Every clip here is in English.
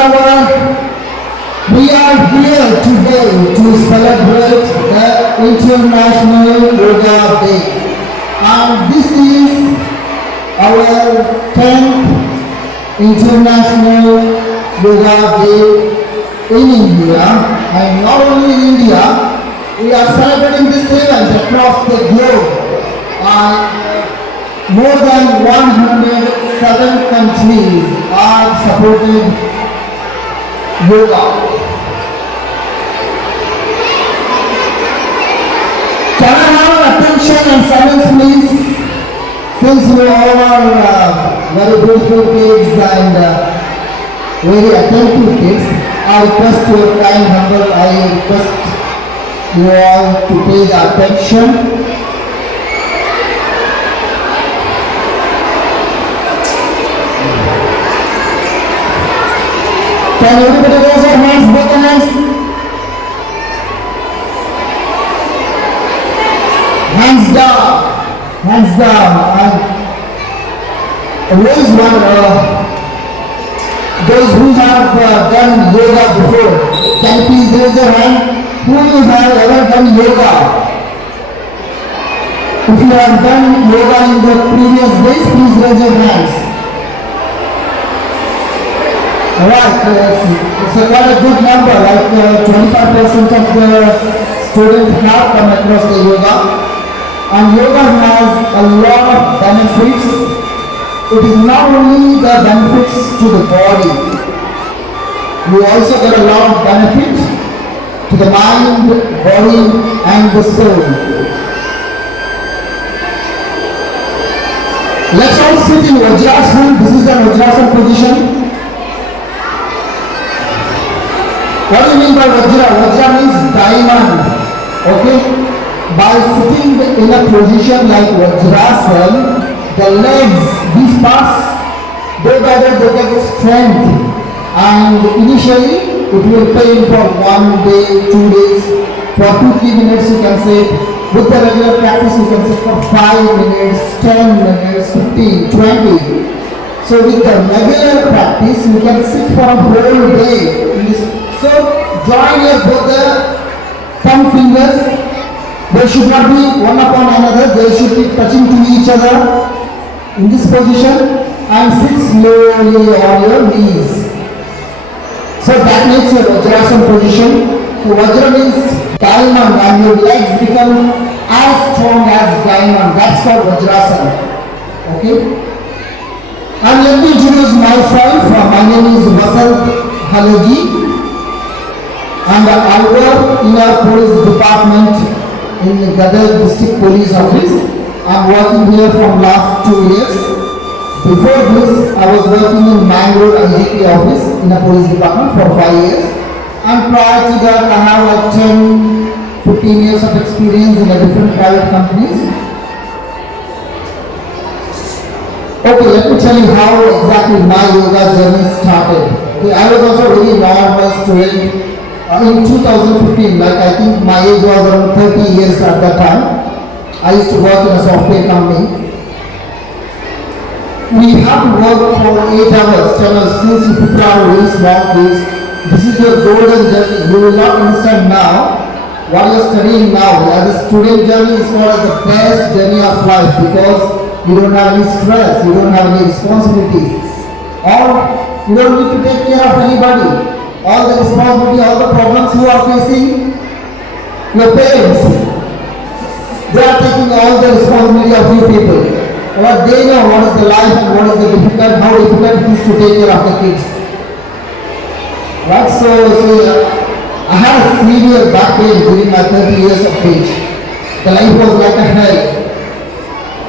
We are here today to celebrate the International Yoga Day. And this is our 10th International Yoga Day in India. And not only in India, we are celebrating this event across the globe. And more than 107 countries are supporting yoga. Can I have attention and silence please? Since you all are very beautiful kids and very attentive kids, I request your kind humble, I request you all to pay the attention. Can everybody raise your hands, both the hands? Hands down. Hands down. And raise one. Those who have done yoga before, can you please raise your hand? Who you have ever done yoga? If you have done yoga in the previous days, please raise your hands. Alright, it's a quite a good number, like 25% of the students have come across the yoga. And yoga has a lot of benefits. It is not only the benefits to the body, you also get a lot of benefit to the mind, body and the soul. Let's all sit in Vajrasana. This is an Vajrasana position. What do you mean by Vajra? Vajra means diamond. Okay? By sitting in a position like Vajrasana, the legs, these parts, they get strength. And initially, it will pain for 1 day, 2 days. For 2-3 minutes you can sit. With the regular practice you can sit for 5 minutes, 10 minutes, 15, 20. So with the regular practice you can sit for a whole day. So join your both the thumb fingers. They should not be one upon another. They should be touching to each other in this position and sit slowly on your knees. So that makes your Vajrasana position. So Vajra means diamond and your legs become as strong as diamond. That's called Vajrasana. Okay? And let me introduce myself. My name is Vasant Halaji. And I work in our police department in the Gadag District Police Office. I'm working here from last 2 years. Before this, I was working in Mangalore IGP office in a police department for 5 years. And prior to that, I have like 10-15 years of experience in a different private companies. Okay, let me tell you how exactly my yoga journey started. Okay, I was also a very normal student. In 2015, like I think my age was around 30 years at that time. I used to work in a software company. We have to work for 8 hours, 10 hours, since you people are very small kids. This is your golden journey. You will not understand now what you are studying now. As a student journey is called as the best journey of life because you don't have any stress, you don't have any responsibilities, or you don't need to take care of anybody. All the responsibility, all the problems you are facing, your parents, they are taking all the responsibility of you people. But they know what is the life and what is the difficult, how difficult it is to take care of the kids. Right? So I had a severe back pain during my 30 years of age. The life was like a hell.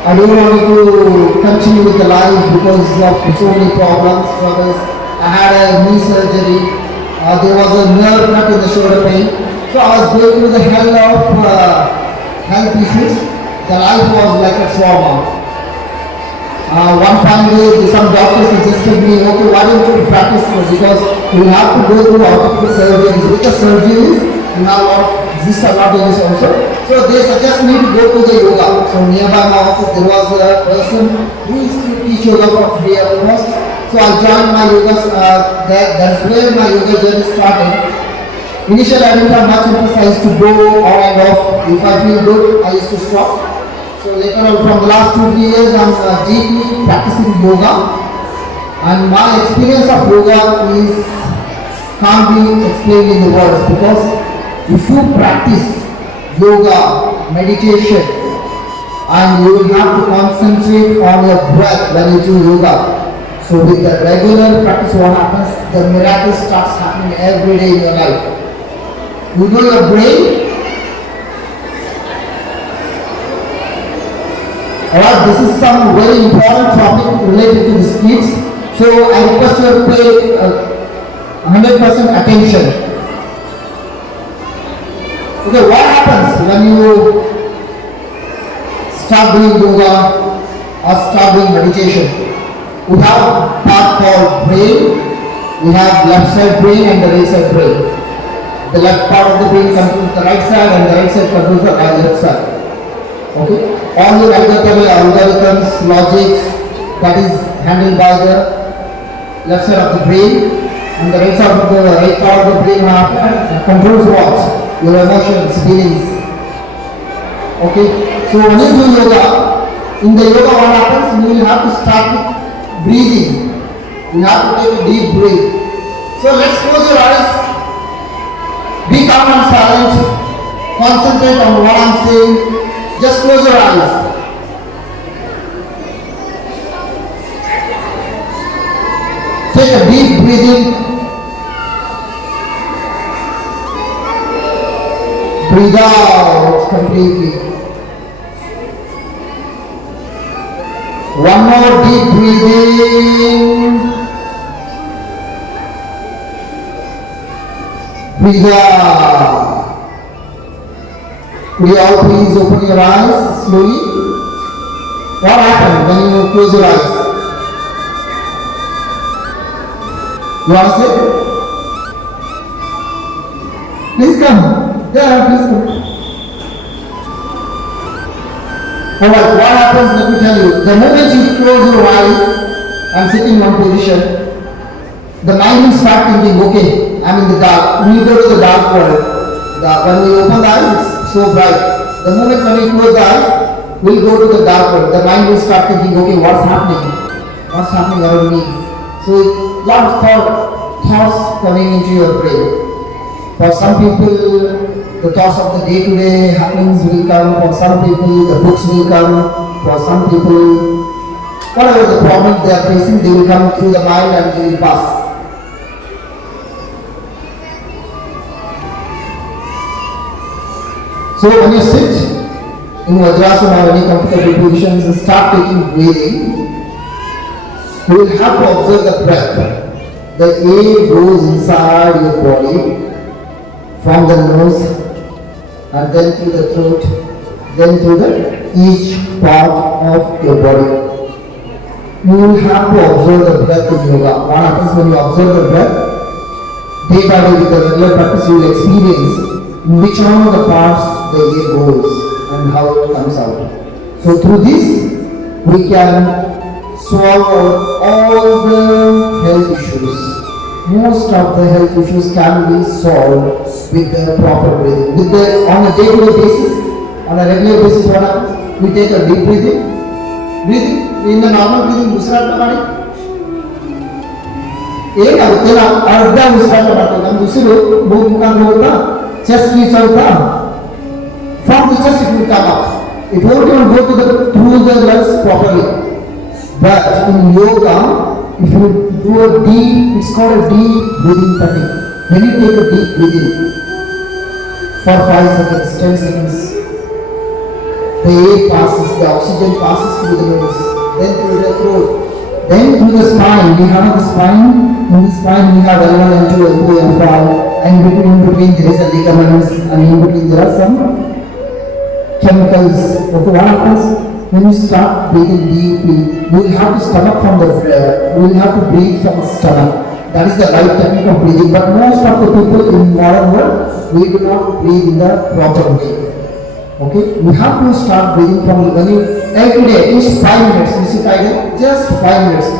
I don't want to continue with the life because of so many problems, struggles. I had a knee surgery. There was a nerve cut in the shoulder pain. So I was going through the hell of health issues. The life was like a trauma. One fine day, some doctors suggested me, okay, why don't you practice this? Because you have to go through orthopedic surgeries. With the surgeries, you have a lot of disadvantages also. So they suggest me to go to the yoga. So nearby my office, there was a person who used to teach yoga for free of cost. So I joined my yoga, that's where my yoga journey started. Initially I didn't have much interest, I used to go on and off. If I feel good, I used to stop. So later on, from the last 2-3 years, I'm deeply practicing yoga. And my experience of yoga is can't be explained in the words, because if you practice yoga, meditation, and you will have to concentrate on your breath when you do yoga. So with the regular practice, what happens? The miracle starts happening every day in your life. You know your brain. Alright, this is some very important topic related to the speech. So I request you to pay 100% attention. Okay, what happens when you start doing yoga or start doing meditation? We have part called brain. We have left side brain and the right side brain. The left part of the brain controls the right side and the right side controls the left side. Okay? All your algorithms, logics, that is handled by the left side of the brain, and the right side of the right part of the brain controls what? Your emotions, feelings. Okay? So when you do yoga, in the yoga what happens? You will have to start with breathing. You have to take a deep breath. So let's close your eyes. Be calm and silent. Concentrate on what I'm saying. Just close your eyes. Take a deep breathing. Breathe out completely. One more deep breathing. Breathe out. Will you all please open your eyes slowly? What happened when you close your eyes? You want to say? Please come. Yeah, please come. Alright, what happens, let me tell you. The moment you close your eyes and sit in one position, the mind will start thinking, okay, I'm in the dark. We go to the dark world. When we open the eyes, it's so bright. The moment when we close the eyes, we'll go to the dark world. The mind will start thinking, okay, what's happening? What's happening around me? So, lot of thoughts coming into your brain. For some people, the thoughts of the day-to-day happenings will come. For some people, the books will come. For some people, whatever the problems they are facing, they will come through the mind and they will pass. So when you sit in Vajrasana or any comfortable positions and start taking breathing, you will have to observe the breath. The air goes inside your body from the nose and then through the throat, then through each part of your body. You will have to observe the breath in yoga. What happens when you observe the breath? Day by day with the regular practice you will experience in which one of the parts the air goes and how it comes out. So through this we can solve all the health issues. Most of the health issues can be solved with the proper breathing. On a day-to-day basis, on a regular basis, what happens? We take a deep breathing. In the normal breathing, ಉಸಿರಾಟ ಮಾಡಿ ಏನಾಗುತ್ತೆ ನಾವು ಅರ್ಧ ಉಸಿರಾಟ ಮಾಡ್ತೀವಿ. ನಮ್ಮ ಉಸಿರು ಮೂಗು ಮುಖಾಂತರ ಹೋಗುತ್ತಾ ಚೆಸ್ಟ್ ರೀಚ್ ಆಗುತ್ತಾ from the chest it will come up. It won't even go through the lungs properly. But in yoga, if you do a deep, it's called a deep breathing technique. When you take a deep breathing for 5 seconds, 10 seconds, the air passes, the oxygen passes through the nose, then through the throat, then through the spine. We have the spine. In the spine we have L1, L2, L3, L5, and in between there is a ligaments, and in between there are some chemicals. Okay, what happens when you start breathing deeply? You will have to stomach from the you will have to breathe from the stomach. That is the right technique of breathing. But most of the people in modern world, we do not breathe in the proper way. Okay, you have to start breathing from when you every day, at least 5 minutes. You sit idle, just 5 minutes.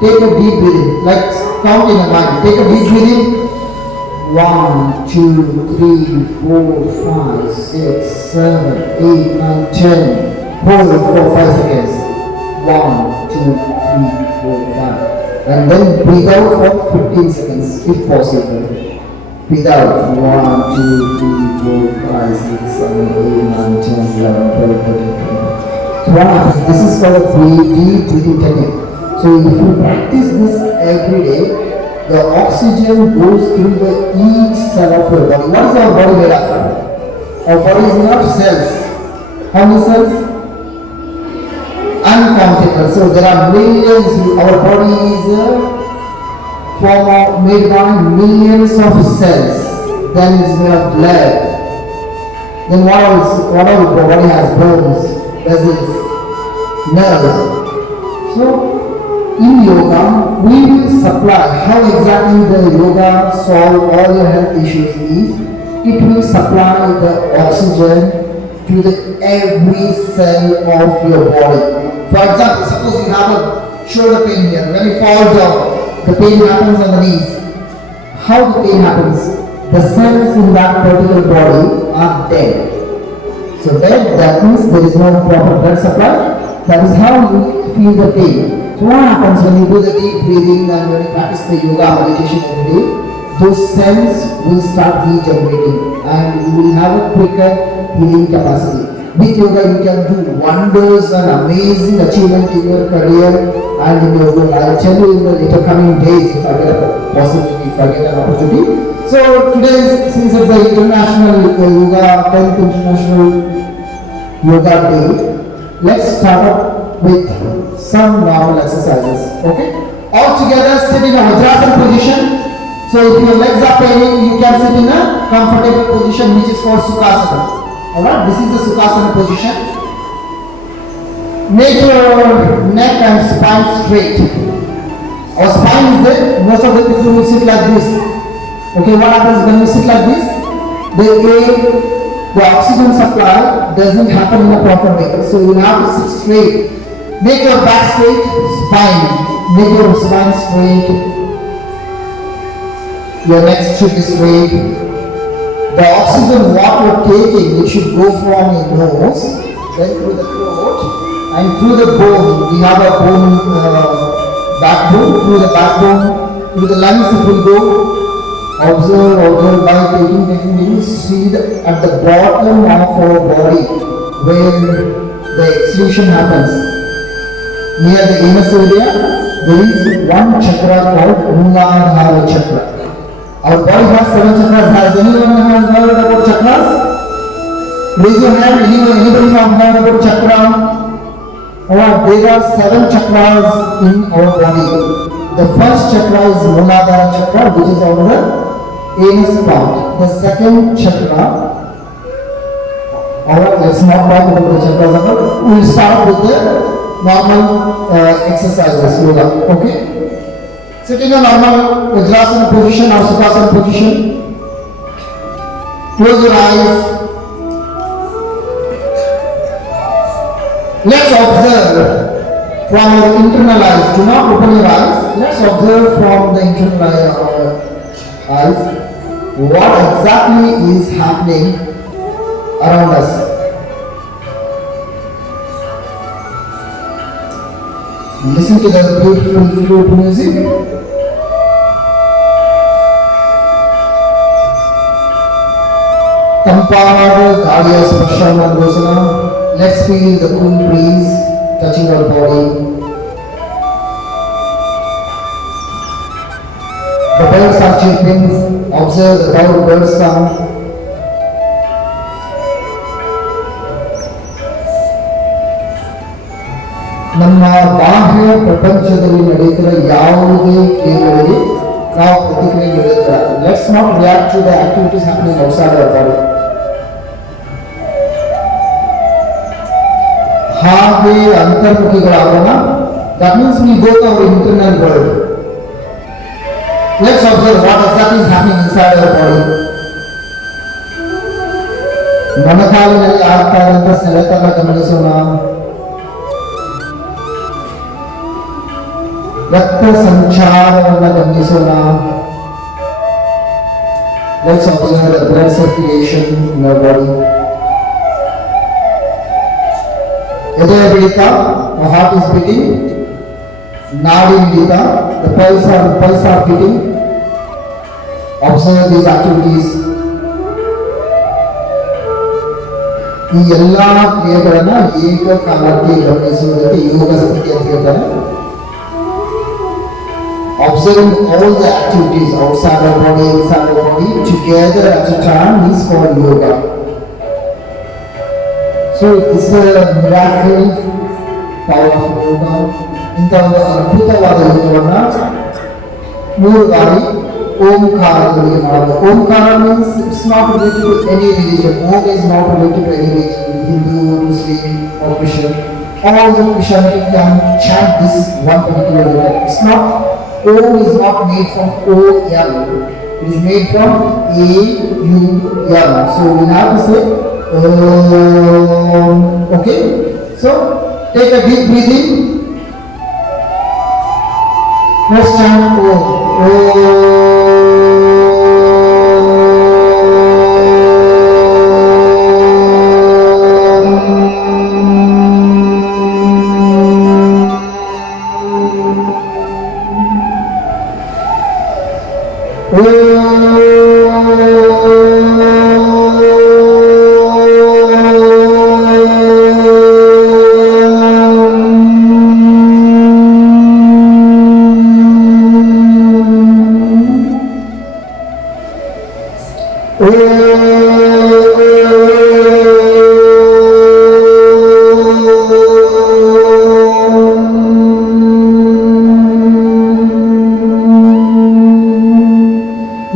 Take a deep breathing, like count in your mind. Take a deep breathing. 1, 2, 3, 4, 5, 6, 7, 8, 9, 10. Hold it for 5 seconds. 1, 2, 3, 4, 5. And then breathe out for 15 seconds if possible. Breathe out. 1, 2, 3, 4, 5, 6, 7, 8, 9, 10, 11, 12, 13, 14. So what happens? This is called a deep breathing technique. So if you practice this every day, the oxygen goes through each cell of your body. What is our body made of? Our body is made of cells. How many cells? Uncountable. So there are millions. Our body is made by millions of cells. Then it's made of blood. Then what else? What else? The body has bones, vessels, nerves. So in yoga, we will supply how exactly the yoga solve all your health issues is. It will supply the oxygen to the every cell of your body. For example, suppose you have a shoulder pain here. When you fall down, the pain happens on the knees. How the pain happens? The cells in that particular body are dead. So dead, that means there is no proper blood supply. That is how you feel the pain. So what happens when you do the deep breathing and when you practice the yoga meditation every day? Those cells will start regenerating and you will have a quicker healing capacity. With yoga you can do wonders and amazing achievement in your career and in your goal. I will tell you in the later coming days if I get a possibility, if I get an opportunity. So today, since it's the International Yoga, 10th International Yoga Day, let's start up with some normal exercises. Okay? All together sit in a Vajrasana position. So if your legs are paining, you can sit in a comfortable position which is called Sukhasana. Alright, this is the Sukhasana position. Make your neck and spine straight. Our spine is there, most of the people will sit like this. Okay, what happens when you sit like this? The oxygen supply doesn't happen in a proper way. So you have to sit straight. Make your back straight, spine. Make your spine straight. Your neck should be straight. The oxygen what you are taking, it should go from your nose, then through the throat, and through the bone. We have a bone, backbone, through the backbone, through the lungs it will go. Observe by taking see at the bottom of our body where the exhalation happens. Near the anus area, there is one chakra called Muladhara chakra. Our body has 7 chakras. Has anyone heard about chakras? Raise your hand. Anybody have heard about chakra? Alright, there are 7 chakras in our body. The first chakra is Muladhara chakra, which is over the anus part. The second chakra. Alright, let's not talk about the chakras. We will start with the normal exercises, yoga. Okay? Sit in a normal Vajrasana position or Sukhasana position. Close your eyes. Let's observe from our internal eyes. Do not open your eyes. Let's observe from the internal eyes what exactly is happening around us. Listen to the beautiful flute music. Tampad Galiya Spashana Dosana. Let's feel the cool breeze touching our body. The birds are chirping. Observe the loud bird sound. ನಮ್ಮ ಬಾಹ್ಯ ಪ್ರಪಂಚದಲ್ಲಿ ನಡೆಯುತ್ತಿರುವ ಯಾವುದೇ ಕ್ರಿಯೆಗಳಿಗೆ ನಾವು ಪ್ರತಿಕ್ರಿಯೆ ನೀಡುತ್ತಾರೆ. Let's not react to the activities happening outside our body. ಹಾಗೆ ಅಂತರ್ಮುಖಿಗಳಾಗೋಣ. That means we go to our internal world. Let's observe what exactly is happening inside our body. ಮೊಣಕಾಲಿನಲ್ಲಿ ಆಗ್ತಾ ಇರುವಂತಹ ಸೆಳೆತನ ಗಮನಿಸೋಣ. ರಕ್ತ ಸಂಚಾರವನ್ನು ಗಮನಿಸೋಣ. Let's observe the blood circulation in your body. ಎದೆಯ ಬಡಿತ, the heart is beating. ನಾಡಿ ಮಿಡಿತ, the pulse are beating. Observe these activities. ಈ ಎಲ್ಲ ಕ್ರಿಯೆಗಳನ್ನ ಏಕಕಾಲಕ್ಕೆ ಗಮನಿಸುವುದಕ್ಕೆ ಯೋಗ ಸ್ಥಿತಿ ಅಂತ ಹೇಳ್ತಾರೆ. Observing all the activities outside our body, inside our body, together at a time is called yoga. So it's a miracle power of yoga. ಇಂಥ ಒಂದು ಅದ್ಭುತವಾದ ಯೋಗವನ್ನ 3 ಬಾರಿ ಓಂಕಾರದೊಂದಿಗೆ ಮಾಡಬಹುದು. ಓಂಕಾರ means it's not related to any religion. Om is not related to any religion, Hindu, Muslim or Christian. All the Christianity can chant this one particular word. It's not, Om is not made from O-M. It is made from A-U-M. So we have to say Om. Okay? So take a deep breathing. First chant Om.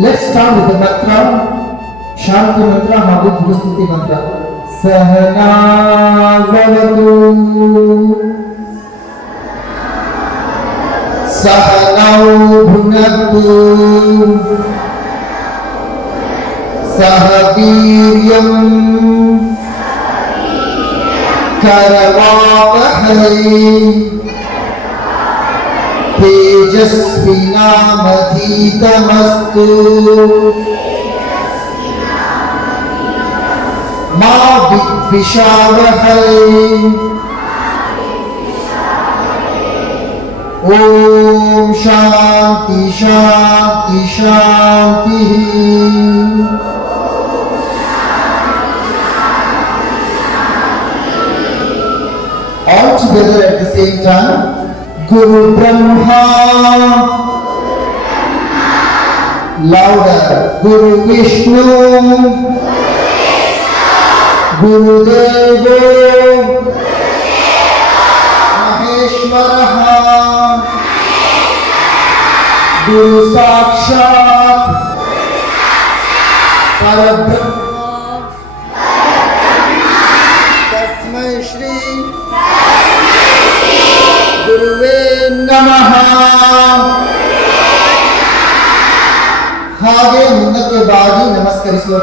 Let's start with the mantra, Shanti mantra, ಹಾಗೂ ಭೂಸ್ತುತಿ ಮಂತ್ರ. ಸಹನಾ ಭವತು ಸಹನೌ ಭುನಕ್ತು ಸಹ ವೀರ್ಯಂ ಕರವಾವಹೈ तेजस्विनामधीतमस्तु मा विद्विषावहै ॐ शान्ति शान्ति शान्तिः. All together at the same time. Guru Brahma, louder. Guru Vishnu, Guru Deva, Maheshwara, Guru Sakshat, Parabrahma, Tasmai Shri ಗುರುವೇ ನಮಃ. ಹಾಗೆ ಮುಂದಕ್ಕೆ ಬಾಗಿ ನಮಸ್ಕರಿಸುವ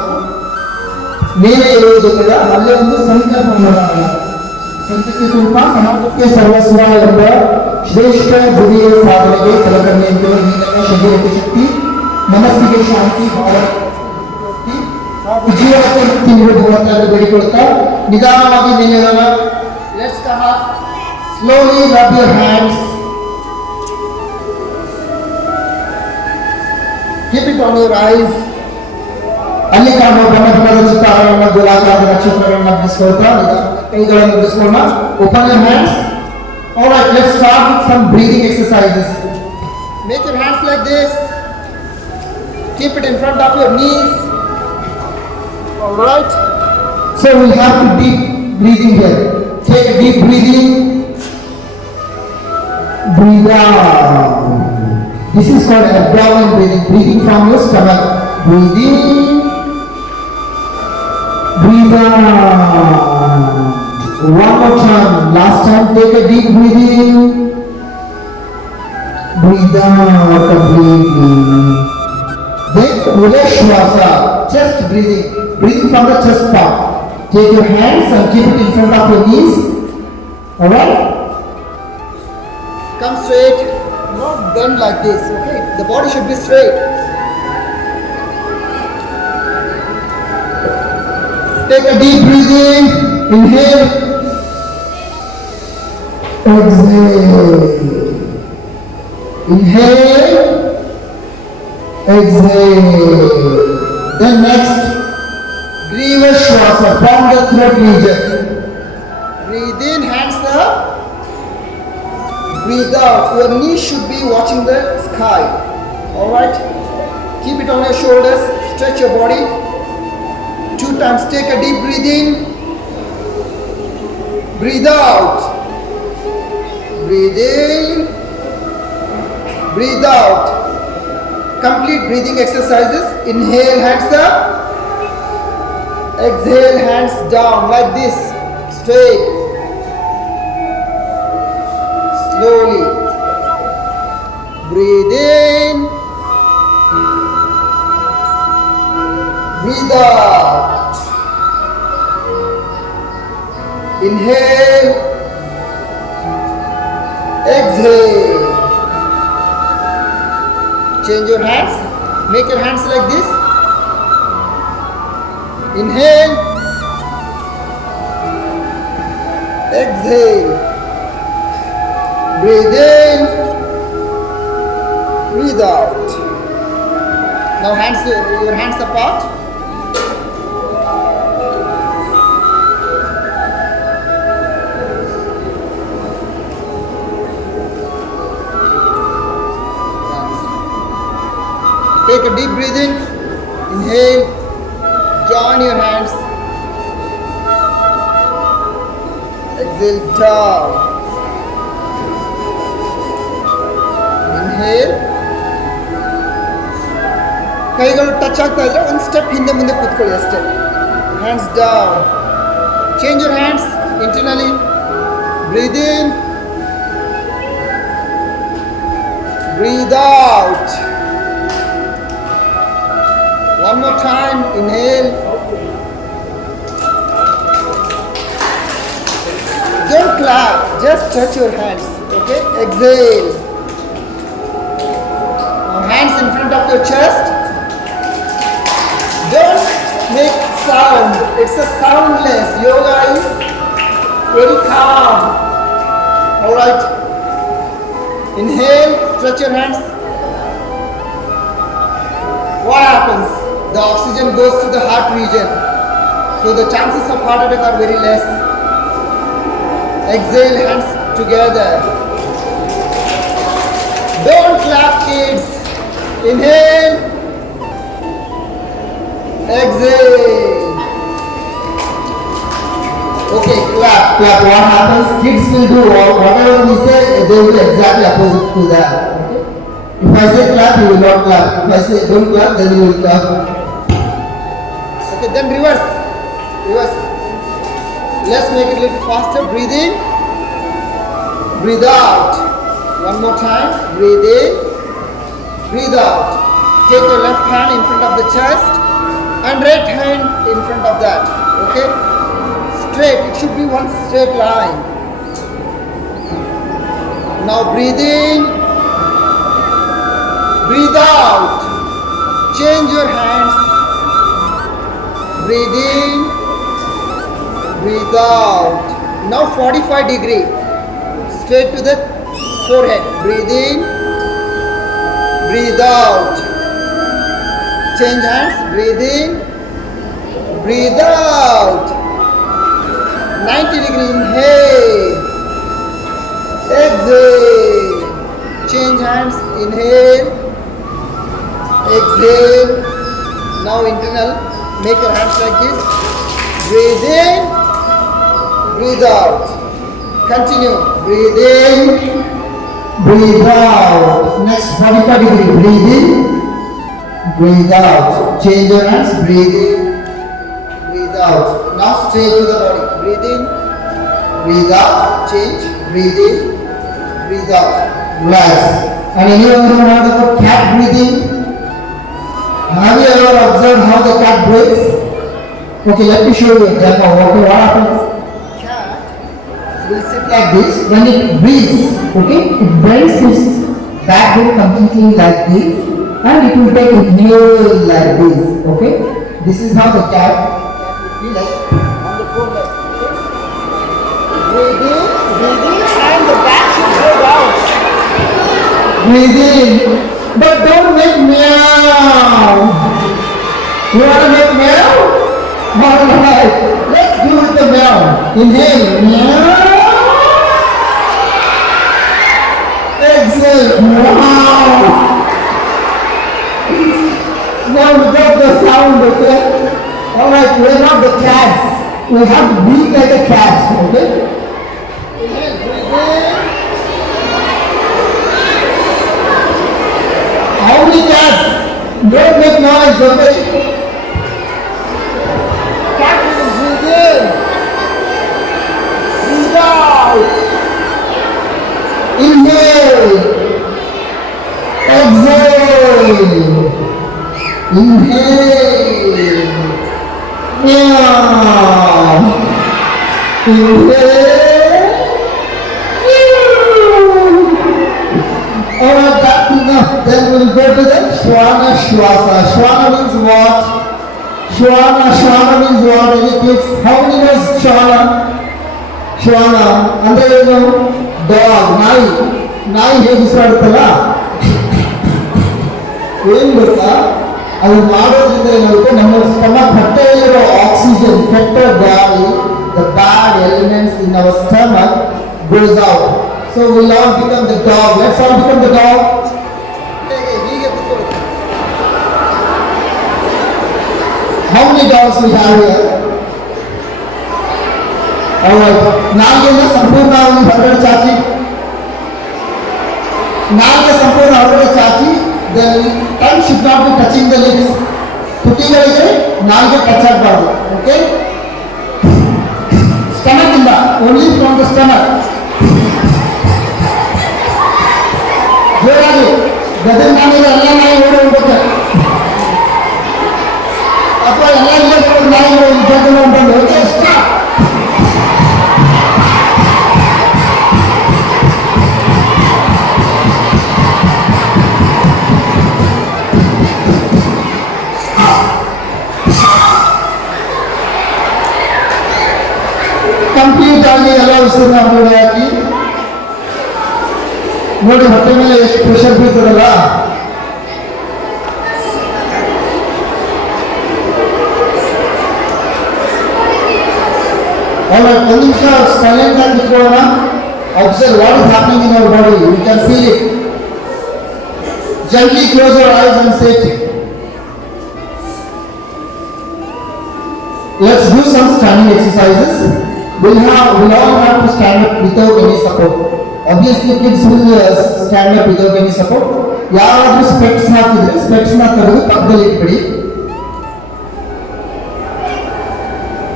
ಮೇಲೆ ಇರುವುದರಿಂದ ಅಲ್ಲೇ ಒಂದು ಸಂಕಲ್ಪ ಮಾಡೋಣ. ಸಂತಕ್ಕೆ ಸ್ವಲ್ಪ ಸಮಾಜಕ್ಕೆ ಸರ್ವಸ್ವ ಎಂಬ ಶ್ರೇಷ್ಠ ಗುರಿಯ ಸಾಧನೆಗೆ ಸಲಕರಣೆ ಎಂಬ ನೀನನ್ನ ಶರೀರಕ್ಕೆ ಶಕ್ತಿ, ಮನಸ್ಸಿಗೆ ಶಾಂತಿ, ಜೀವನಕ್ಕೆ ಮುಕ್ತಿ ನೀಡುವಂತ ಬೇಡಿಕೊಳ್ತಾ ನಿಧಾನವಾಗಿ ಮೇಲಿರೋಣ. Let's come up. Slowly rub your hands. Keep it on your eyes. ಅಲ್ಲಿ ಕಾಣುವ ಬಣ್ಣದ ಚಿತ್ರಗಳನ್ನು, ಗೋಲಾಕಾರದ ನಕ್ಷತ್ರಗಳನ್ನು ಬಿಡಿಸ್ಕೊಳ್ತಾ ಕೈಗಳನ್ನು ಬಿಡಿಸ್ಕೊಳ್ಳೋಣ. Open your hands. All right, let's start with some breathing exercises. Make your hands like this. Keep it in front of your knees. All right. So we have to deep breathing here. Take a deep breathing. Breathe out. This is called abdominal breathing. Breathing from your stomach. Breathe in. Breathe out. One more time. Last time. Take a deep breathing. Breathe out completely. Then Udashwasa. Chest breathing. Breathing from the chest part. Take your hands and keep it in front of your knees. Alright? Come straight. not bend like this. Okay, the body should be straight. Take a deep breathing. Inhale. Exhale. Inhale. Exhale. Then next, Griva Shwasa from the throat region. Breathe in, hands up. Breathe out. Your knees should be watching the sky. Alright? Keep it on your shoulders. Stretch your body. 2 times. Take a deep breath in. Breathe out. Breathe in. Breathe out. Complete breathing exercises. Inhale, hands up. Exhale, hands down like this. Straight. Slowly. Breathe in. Breathe out. Inhale. Exhale. Change your hands. Make your hands like this. Inhale. Exhale. Breathe in. Breathe out. Now your hands apart. Take a deep breath in. Inhale. Join your hands. Exhale down. Inhale. ಕೈಗಳು touch ಆಗ್ತಾ ಇದ್ರೆ ಒಂದು step ಹಿಂದೆ ಮುಂದೆ ಕೂತ್ಕೊಳ್ಳಿ ಅಷ್ಟೇ. Hands down. Change your hands internally. Breathe in. Breathe out. One more time. Inhale. Don't clap. Just touch your hands. Okay. Exhale. Now hands in front of your chest. Don't make sound. It's a soundless. Yoga is very calm. All right. Inhale. Stretch your hands. What happens? The oxygen goes to the heart region. So the chances of heart attack are very less. Exhale, hands together. Don't clap, kids. Inhale. Exhale. Okay, clap. What happens? Kids will do whatever we say, they will exactly opposite to that. Okay? If I say clap, you will not clap. If I say don't clap, then you will clap. Okay, then reverse. Let's make it a little faster. Breathe in. Breathe out. One more time. Breathe in. Breathe out. Take your left hand in front of the chest and right hand in front of that. Okay? Straight. It should be one straight line. Now breathe in. Breathe out. Change your hands. Breathe in. Breathe out. Now 45 degree. Straight to the forehead. Breathe in. Breathe out. Change hands. Breathe in. Breathe out. 90 degree. Inhale. Exhale. Change hands. Inhale. Exhale. Now internal. Make your hands like this. Breathe in. Breathe out. Continue. Breathe in. Breathe out. Next 45 degree. Breathe in. Breathe out. Change your hands. Breathe in. Breathe out. Now straight to the body. Breathe in. Breathe out. Change. Breathe in. Breathe out. Relax. And anyone who knows about cat breathing? Have you ever observed how the cat breathes? Okay, let me show you an example. Okay, what happens? Cat will sit like this. When it breathes, okay, it bends its back will completely like this, and it will take a heel like this. Okay, this is how the cat will be like on the four legs. Breathe in, and the back should go down. Breathe in, but don't make meow. You want to make meow? Alright, let's do it the meow. Inhale, meow. Exhale, meow. Now without the sound, okay? Alright, we're not the cats. We have to breathe like a cat, okay? Inhale, breathe in. How many cats? Don't make noise, okay? Inhale, exhale, inhale, meow, inhale, alright, that's enough. Then we'll go to the Shwana Shwasa. Shwana means what? Shwana means what? Any kids? How many knows Shwana? Shwana, ಅಂದ್ರೆ ಏನು? Dog, ನಾಯಿ ಹೇಗೆ ಉಸಿರಾಡುತ್ತಲ್ಲ, ಏನ್ ಗೊತ್ತಾ, ಅದು ಮಾಡೋದ್ರಿಂದ ಏನಾಗುತ್ತೆ, ನಮ್ಮ ಸ್ಟಮಕ್ ಹೊಟ್ಟೆಯಲ್ಲಿರೋ ಆಕ್ಸಿಜನ್, ಕೆಟ್ಟ ಗಾಳಿ, the bad elements in our stomach goes out. So we'll all become the dog. Let's all become the dog. How many dogs we have here? Alright, ನಾಲ್ಗೆಲ್ಲ ಸಂಪೂರ್ಣವಾಗಿ ಹೊರಗಡೆ ಚಾಚಿ, ನಾಲ್ಗೆ ಸಂಪೂರ್ಣ ಹೊರಗಡೆ ಚಾಚಿ. The tongue should not be touching the lips. ತುಟಿಗಳಿಗೆ ನಾಲ್ಗೆ touch ಆಗಬಾರ್ದು. Okay, stomach ಇಂದ, ಓನ್ಲಿ ಫ್ರಮ್ ದ ಸ್ಟಮಕ್. ಜೋರಾಗಿ ಗದಗ ನಾಯಿಗೆ ಎಲ್ಲ ನಾಯಿ ಓಡಿ ಹೋಗ್ಬೇಕು, ಅಥವಾ ಎಲ್ಲ ಇಲ್ಲೇ ನಾಯಿಗಳು ಜೊತೆಗೆ ಉಂಟು. Okay, stop. ಕಂಪ್ಲೀಟ್ ಆಗಿ ಎಲ್ಲ ಉಸಿರನ್ನ ಹೊರಗಡೆ ಹಾಕಿ. ನೋಡಿ ಹೊಟ್ಟೆ ಮೇಲೆ ಎಷ್ಟು ಪ್ರೆಷರ್ ಬೀಳ್ತದಲ್ಲ. ಒಂದು ನಿಮಿಷ ಸೈಲೆಂಟ್ ಆಗಿ ನಿಂತ್ಕೊಳ್ಳೋಣ. Observe what is happening in our body. You can feel it. Gently close your eyes and sit. Let's do some standing exercises. We'll all have to stand up without any support. Obviously, kids will stand up without any support. ಯಾರಾದ್ರೂ specs ಹಾಕಿದ್ರೆ specs ನ ತೆಗೆದು ಪಕ್ಕದಲ್ಲಿ ಇಟ್ಬಿಡಿ.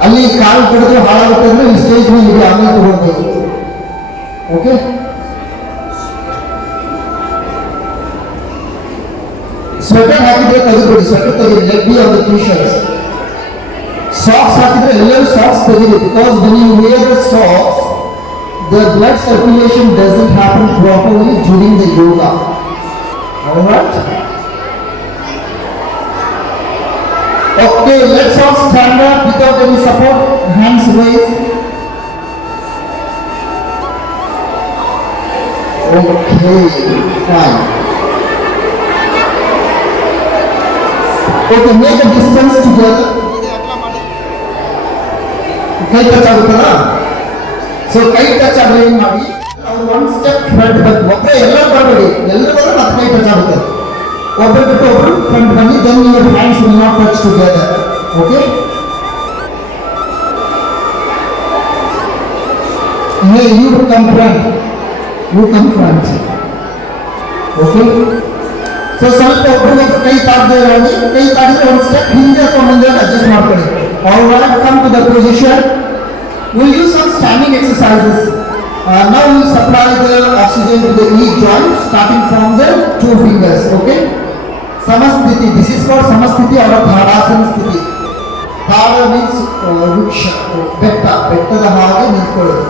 ಅಲ್ಲಿ ಕಾಲು ಕಡಿದ್ರೆ ಹಾಳಾಗುತ್ತೆ ಅಂದ್ರೆ ಈ stage ಮೇಲೆ ಇದೆ, ಆಮೇಲೆ ತಗೊಳ್ಬೋದು. ಓಕೆ, ಸ್ವೆಟರ್ ಹಾಕಿದ್ರೆ ತೆಗೆದುಬಿಡಿ, ಸ್ವೆಟರ್ ತೆಗೀರಿ. Let B on the T shirts. Socks ಹಾಕಿದ್ರೆ ಎಲ್ಲರೂ ಸಾಕ್ಸ್ ತೆಗೀರಿ. Because when you wear the socks, the blood circulation doesn't happen properly during the yoga. Alright? Okay, let's all stand up without any support. Hands raised. Okay, fine. Okay, make a distance together. ಕೈ touch ಆಗುತ್ತಲ್ಲ, so ಕೈ touch ಆದ್ರೆ ಏನ್ ಮಾಡಿ, ಅವ್ರು ಒಂದು step front ಬಂದು, ಒಬ್ಬರೇ ಎಲ್ಲರೂ ಬರಬೇಡಿ, ಎಲ್ಲರೂ ಬಂದ್ರೆ ಮತ್ತೆ ಕೈ ಟಚ್ ಆಗುತ್ತೆ. ಒಬ್ಬರು ಬಿಟ್ಟು ಒಬ್ಬರು ಫ್ರಂಟ್ ಬನ್ನಿ. Then your hands will not touch together. Okay, you come front. Okay, so ಸ್ವಲ್ಪ ಒಬ್ಬರು ಕೈ ತಾಗದೆ ಇರೋದು, ಕೈ ತಾಗಿದ್ರೆ ಒಂದು ಸ್ಟೆಪ್ ಹಿಂದೆ ಅಥವಾ ಮುಂದೆ ಅಡ್ಜಸ್ಟ್ ಮಾಡ್ಕೊಳ್ಳಿ. Alright, come to the position. We'll use some standing exercises. Now we'll supply the oxygen to the knee joint, starting from the 2 fingers. Okay? Samasthiti. This is called Samasthiti or Thadasana Sthiti. Thada means Vriksha. Betta. Bettada haage ನಿಂತ್ಕೊಳ್ಳೋದು.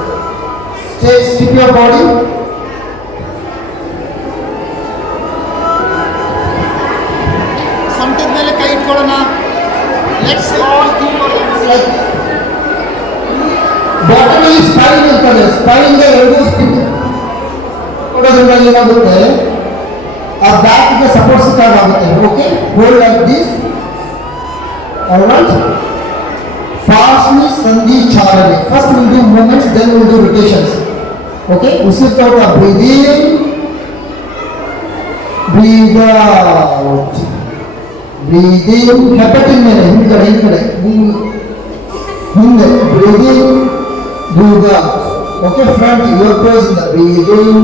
Strip your body. ಮಾಡಿದ್ರೆ ಏನಾಗುತ್ತೆ, ಆ ಬ್ಯಾಕ್ಗೆ support ಸಿಕ್ಕಾಗುತ್ತೆ. Okay, hold like this. Alright, ಪಾರ್ಶ್ವಿ ಸಂಧಿ ಚಾಲನೆ. First will do movements, then will do rotations. Okay, ಉಸಿರು ತಗೊಳ್ತಾ breathe in, breathe out, breathe in. ಹೆಪಟಿನ್ ಮೇಲೆ ಹಿಂದ್ಗಡೆ ಈ ಕಡೆ ಹಿಂದೆ breathe in, breathe out. Okay, front your toes ಇಂದ ಬ್ರೀತ್ ಇನ್,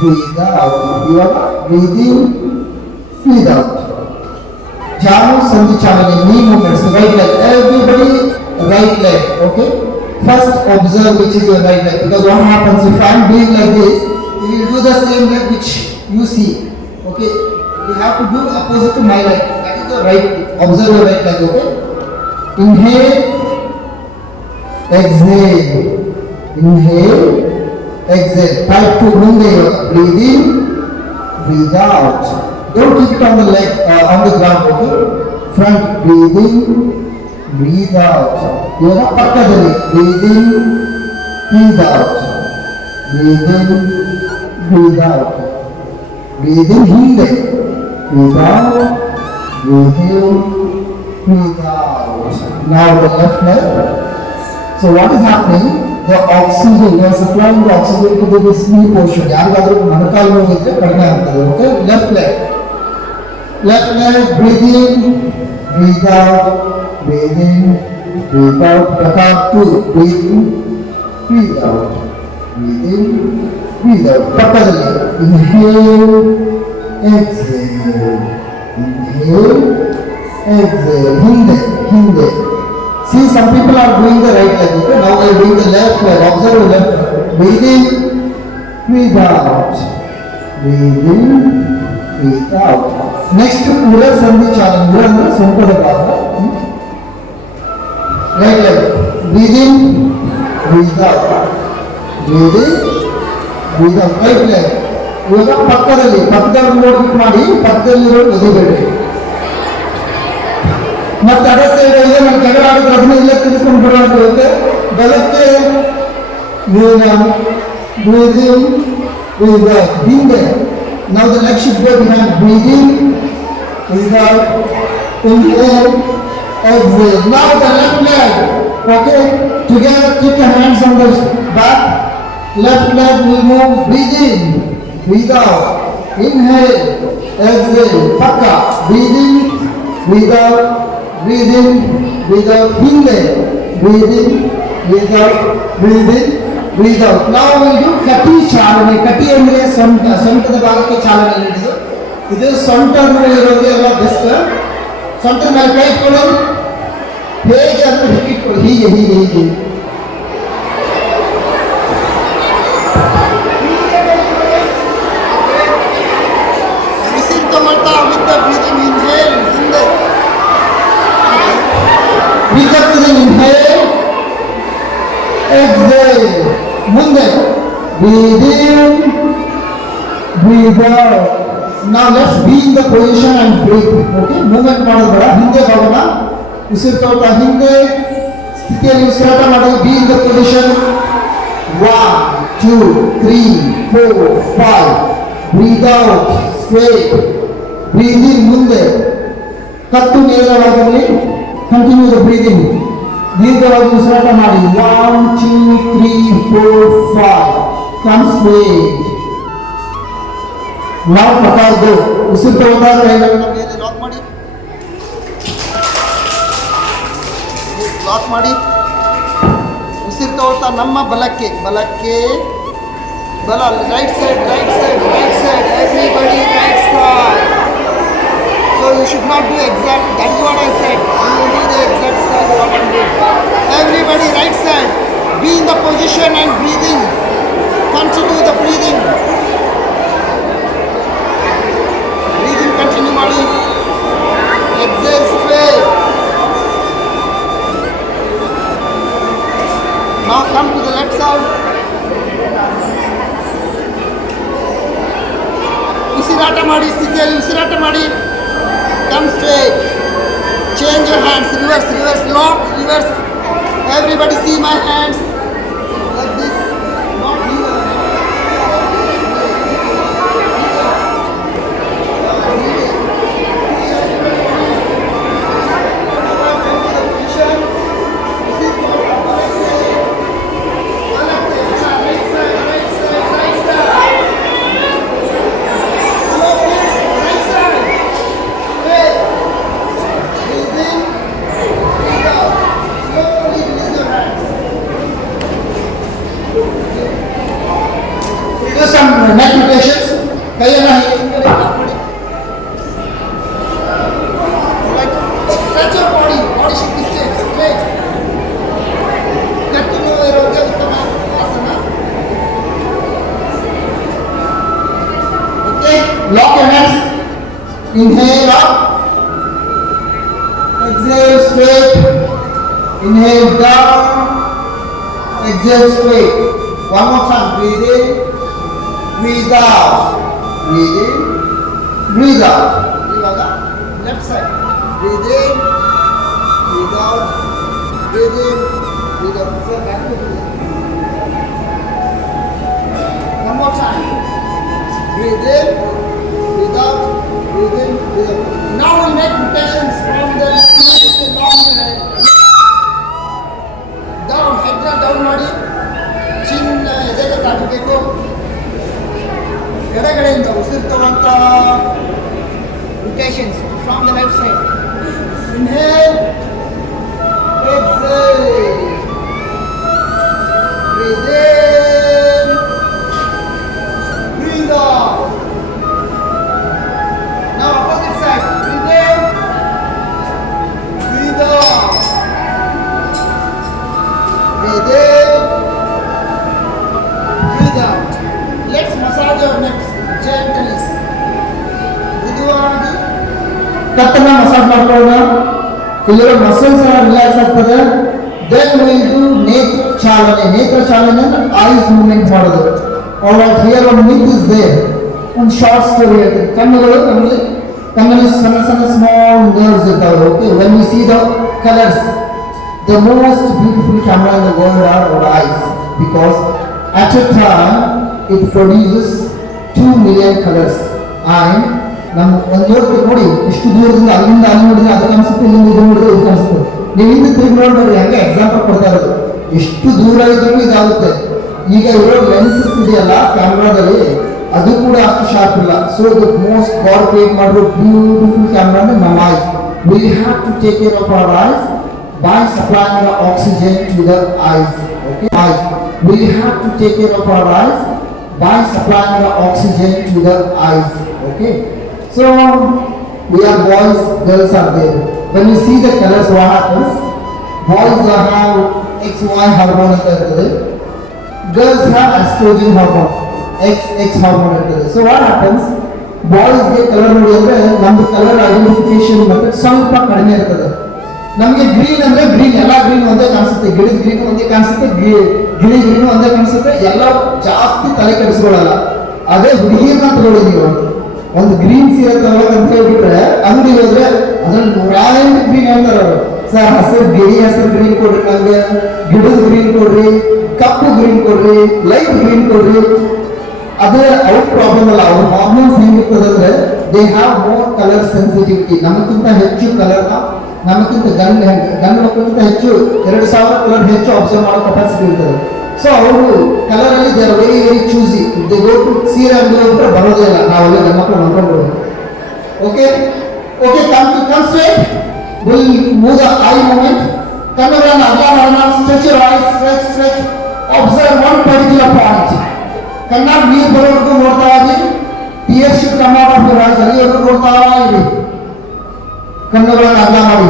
ಬ್ರೀತ್ ಔಟ್. ಇವಾಗ ಬ್ರೀತ್ ಇನ್, ಬ್ರೀತ್ ಔಟ್. ಜಾನು ಸಂಧಿ ಚಾಲನೆ, knee movements, right leg, everybody right leg. Okay, first observe which is your right leg, because what happens if I am doing like this, you will do the same leg which you see. Okay, you have to do opposite to my leg, that is the right. Observe your right leg. Okay, inhale, exhale, inhale, exhale. Type 2 munde, breathe in, breathe out. Don't keep it on the leg, on the ground. Okay, front, breathe in, breathe out. ಇವಾಗ ಪಕ್ಕದಲ್ಲಿ breathe in, breathe out, breathe in, breathe out, breathe in ಹಿಂದೆ, breathe out, breathe in, breathe out. Now the left leg. So what is happening? The oxygen, we are supplying the oxygen to this knee portion. ಯಾರಿಗಾದ್ರೂ ಮೊಣಕಾಲು ನೋವು ಇದ್ರೆ ಕಡಿಮೆ ಆಗ್ತದೆ. Okay, left leg, left leg, breathe in, breathe out, breathe in, breathe out. Prakar 2, breathe in, breathe out, breathe in, breathe out. ಪಕ್ಕದಲ್ಲಿ inhale, exhale, inhale, exhale. ಹಿಂದೆ ಹಿಂದೆ. See, some people are doing the right leg. Okay, now I am doing the left leg. Observe the left leg. Breathe in, breathe out, breathe in, breathe out. Next, ಉರ ಸಂಧಿ ಚಾಲನೆ. ಉರ ಅಂದ್ರೆ ಸೊಂಟದ ಭಾಗ. Right leg. Breathe in, breathe out, breathe in, breathe out. Right leg. ಇವಾಗ ಪಕ್ಕದಲ್ಲಿ ನೋಡಿ ಮಾಡಿ, ಪಕ್ಕದಲ್ಲಿರೋ ಒದಿಬೇಡಿ. ಮತ್ತೆ ಅದೇ ಸೈಡ್ ಇದೆ, ನಾನು ಕೆಳಗೆ ಆಡಿದ್ರೆ ಅದನ್ನ ಇಲ್ಲೇ ತಿಳ್ಕೊಂಡು ಬಿಡೋದು. ಬಲಕ್ಕೆ breathe in, breathe out. ಹಿಂದೆ. Now the leg should go behind. Breathe in, breathe out, inhale, exhale. Now the left leg. Okay, together keep your hands on the back. Left leg will move. Breathe in, breathe out, inhale, exhale. Pakka. Breathe in, breathe out, breathe in, breathe out. Hinde. Breathe in, breathe out, breathe in, breathe out. Now we do kati ಚಾಲನೆ. ಕಟಿ ಅಂದ್ರೆ ಸೊಂಟದ ಭಾಗಕ್ಕೆ ಚಾಲನೆ ನೀಡಿದ್ದು. ಇದು ಸೊಂಟ ಇರೋದು ಎಲ್ಲ ಬೆಸ್ಟ್. ಸೊಂಟದ ಮೇಲೆ ಕೈ ಇಟ್ಕೊಳ್ಳಿ. ಹೇಗೆ ಅಂದ್ರೆ ಹೀಗೆ ಇಟ್ಕೊಳ್ಳಿ, ಹೀಗೆ ಹೀಗೆ ಹೀಗೆ. ಉಸಿರು ತಗೊಳ್ತಾ with the breathing inhale, ಹಿಂದೆ. With the breathing inhale, exhale, ಮುಂದೆ. Breathe in, breathe out. Now let's be in the position and breathe. Okay, movement ಮಾಡೋದು ಬೇಡ. ಹಿಂದೆ ಹೋಗೋಣ. ಉಸಿರು ತಗೊಳ್ತಾ ಹಿಂದೆ ಸ್ಥಿತಿಯಲ್ಲಿ ಉಸಿರಾಟ ಮಾಡಿ. Be in the position. 1, 2, 3, 4, 5. Breathe out, straight. Breathe in, ಮುಂದೆ. ಕತ್ತು ನೇರವಾಗಿರಲಿ. Continue the breathing. ದೀರ್ಘವಾಗಿ ಉಸಿರಾಟ ಮಾಡಿ. 1, 2, 3, 4, 5. Come straight. ನಾವು ಪಕ್ಕದ್ದು ಉಸಿರು ತಗೊಳ್ತಾ ಕೈಗಳನ್ನು ಮೇಲೆ ಲಾಕ್ ಮಾಡಿ. ಲಾಕ್ ಮಾಡಿ. ಉಸಿರು ತಗೊಳ್ತಾ ನಮ್ಮ ಬಲಕ್ಕೆ ಬಲಕ್ಕೆ ಬಲ. Right side, right side, right side. Everybody right side. So you should not do exact. That is what I said. You do the exact side what I did. Everybody right side. Be in the position and breathing. Continue the breathing. Breathing continue ಮಾಡಿ. Exhale straight. Now come to the left side. ಉಸಿರಾಟ ಮಾಡಿ. ಸ್ಥಿತಿಯಲ್ಲಿ ಉಸಿರಾಟ ಮಾಡಿ. Come straight. Change your hands. Reverse, reverse, lock, reverse. Everybody see my hands. Like this. Not here. some neck rotations. ಕೈಯನ್ನು stretch your body should be straight. ಕಟ್ಟು ಇರೋದೇ ಉತ್ತಮ ಆಸನ. Okay, lock your hands. Inhale up. Exhale straight. Inhale down. Exhale straight. One more time. Breathe in. Breathe out. Breathe in. Breathe out. ಇವಾಗ left side. Breathe in. Breathe out. Breathe in. Breathe out. So back to breathe. One more time. Breathe in. Breathe out. Breathe in. Breathe out. Now we'll make rotations from the down. Head down ಮಾಡಿ ಚಿನ್ನ ಎದೆಗೆ ತಾಕಬೇಕು. ಎಡಗಡೆಯಿಂದ ಉಸಿರು ತಗೊಂತ rotations from the left side. Inhale, exhale, breathe in, breathe out. Now opposite side. Breathe in, breathe out, breathe in, breathe out. Let's massage your neck gently. ಮೃದುವಾಗಿ ಕತ್ತನ್ನ massage ಮಾಡ್ಕೊಳ್ಳೋಣ. ಇಲ್ಲಿರೋ muscles relax ಆಗ್ತದೆ. Then will do ನೇತ್ರ ಚಾಲನೆ. ನೇತ್ರ ಚಾಲನೆ ಅಂದ್ರೆ eyes movement ಮಾಡೋದು. Alright, here one myth is there. ಒಂದು ಶಾರ್ಟ್ ಸ್ಟೋರಿ ಹೇಳ್ತೀನಿ. ಕಣ್ಣಲ್ಲಿ ಸಣ್ಣ ಸಣ್ಣ ಸ್ಮಾಲ್ ನರ್ವ್ಸ್ ಇರ್ತಾವೆ. Okay, when you see the colours, the most beautiful camera in the world are our eyes, because at a time it produces 2 million colors. and ನಮ್ಮ ಒಂದು ನೋಡಿ ಇಷ್ಟು ದೂರದಿಂದ ಅಲ್ಲಿಂದ ಅಲ್ಲಿ ನೋಡಿದ್ರೆ ಅದು ಕಾಣಿಸುತ್ತೆ, ಇಲ್ಲಿಂದ ಇದು ನೋಡಿದ್ರೆ ಇದು ಕಾಣಿಸುತ್ತೆ. ನೀವು ಹಿಂದೆ ತಿರುಗಿ ನೋಡ್ಬೇಡ್ರಿ, ಹಂಗೆ ಎಕ್ಸಾಂಪಲ್ ಕೊಡ್ತಾ ಇರೋದು. ಎಷ್ಟು ದೂರ ಇದ್ರೂ ಇದಾಗುತ್ತೆ. ಈಗ ಇರೋ ಲೆನ್ಸಸ್ ಇದೆಯಲ್ಲ ಕ್ಯಾಮ್ರಾದಲ್ಲಿ, ಅದು ಕೂಡ ಅಷ್ಟು ಶಾರ್ಪ್ ಇಲ್ಲ. So the most God create ಮಾಡಿರೋ ಬ್ಯೂಟಿಫುಲ್ ಕ್ಯಾಮ್ರಾ ಅಂದ್ರೆ ನಮ್ಮ eyes. We have to take care of our eyes by supplying the oxygen to the eyes. Okay, eyes. We have to take care of our eyes by supplying the oxygen to the eyes. Okay, so we are boys, girls are there. When you see the colors, what happens? Boys have XY hormone ಇರ್ತದೆ, girls have estrogen hormone, XX hormone ಇರ್ತದೆ. So what happens? Boys ಗೆ colour ನೋಡಿ ಅಂದ್ರೆ ನಮ್ದು colour identification ಮತ್ತೆ ಸ್ವಲ್ಪ ಕಡಿಮೆ ಇರ್ತದೆ. ನಮಗೆ ಗ್ರೀನ್ ಅಂದ್ರೆ ಗ್ರೀನ್, ಎಲ್ಲ ಗ್ರೀನ್ ಒಂದೇ ಕಾಣಿಸುತ್ತೆ, ಗಿಡದ ಗ್ರೀನ್ ಒಂದೇ ಕಾಣಿಸುತ್ತೆ, ಗಿಳಿ ಗ್ರೀನ್ ಒಂದೇ ಕಾಣಿಸುತ್ತೆ, ಎಲ್ಲ ಜಾಸ್ತಿ ತಲೆ ಕೆಡಿಸ್ಕೊಳ್ಳಲ್ಲ. ಅದೇ ಹುಡುಗಿರ್ನ ತಗೊಳ್ಳಿ ನೀವು, ಒಂದು ಗ್ರೀನ್ ಸೀರೆ ತಗೊಳ್ಳೋಕೆ ಅಂತ ಹೇಳ್ಬಿಟ್ರೆ ಅಂಗಡಿ ಹೋದ್ರೆ ಅದ್ರಲ್ಲಿ 108 ಗ್ರೀನ್ ಹೇಳ್ತಾರೆ ಅವರು. ಸರ್ ಹಸಿರು ಗಿಳಿ ಹಸಿರು ಗ್ರೀನ್ ಕೊಡ್ರಿ, ನಮಗೆ ಗಿಡದ ಗ್ರೀನ್ ಕೊಡ್ರಿ, ಕಪ್ಪು ಗ್ರೀನ್ ಕೊಡ್ರಿ, ಲೈಟ್ ಗ್ರೀನ್ ಕೊಡ್ರಿ. ಅದೇ ಅವ್ರ ಪ್ರಾಬ್ಲಮ್ ಅಲ್ಲ. ಅವ್ರ ಹಾರ್ಮೋನ್ಸ್ ಹೆಂಗಿರ್ತದಂದ್ರೆ they have more colour sensitivity. ನಮಗಿಂತ ಹೆಚ್ಚು ಕಲರ್ನ, ನಮಗಿಂತ ಗಂಡು ಮಕ್ಕಳಿಗಿಂತ ಹೆಚ್ಚು 2000 ಕಲರ್ ಹೆಚ್ಚು ಅಬ್ಸರ್ವ್ ಮಾಡೋ ಕೆಪಾಸಿಟಿ ಇರ್ತದೆ. ಸೊ ಅವರು ಕಲರ್ ಅಲ್ಲಿ they are very very choosy. They go to ಸೀರೆ ಅಂಗಡಿ ಹೋಗ್ರೆ ಬರೋದೇ ಇಲ್ಲ. ನಾವೆಲ್ಲ ಗಂಡು ಮಕ್ಕಳು ಮಾಡ್ಕೊಂಡು okay okay come straight. Will move the eye movement. ಕಣ್ಣುಗಳನ್ನು ಅಗಲ ಮಾಡೋಣ. Stretch your eyes, stretch stretch. Observe one particular point. ಕಣ್ಣಾಗ ನೀರು ಬರೋವರೆಗೂ ನೋಡ್ತಾ ಇರಿ. Tears should come out of your eyes. ಅಲ್ಲಿವರೆಗೂ ನೋಡ್ತಾ ಇರಿ. ಕಣ್ಣುಗಳನ್ನು ಅಗಲ ಮಾಡಿ.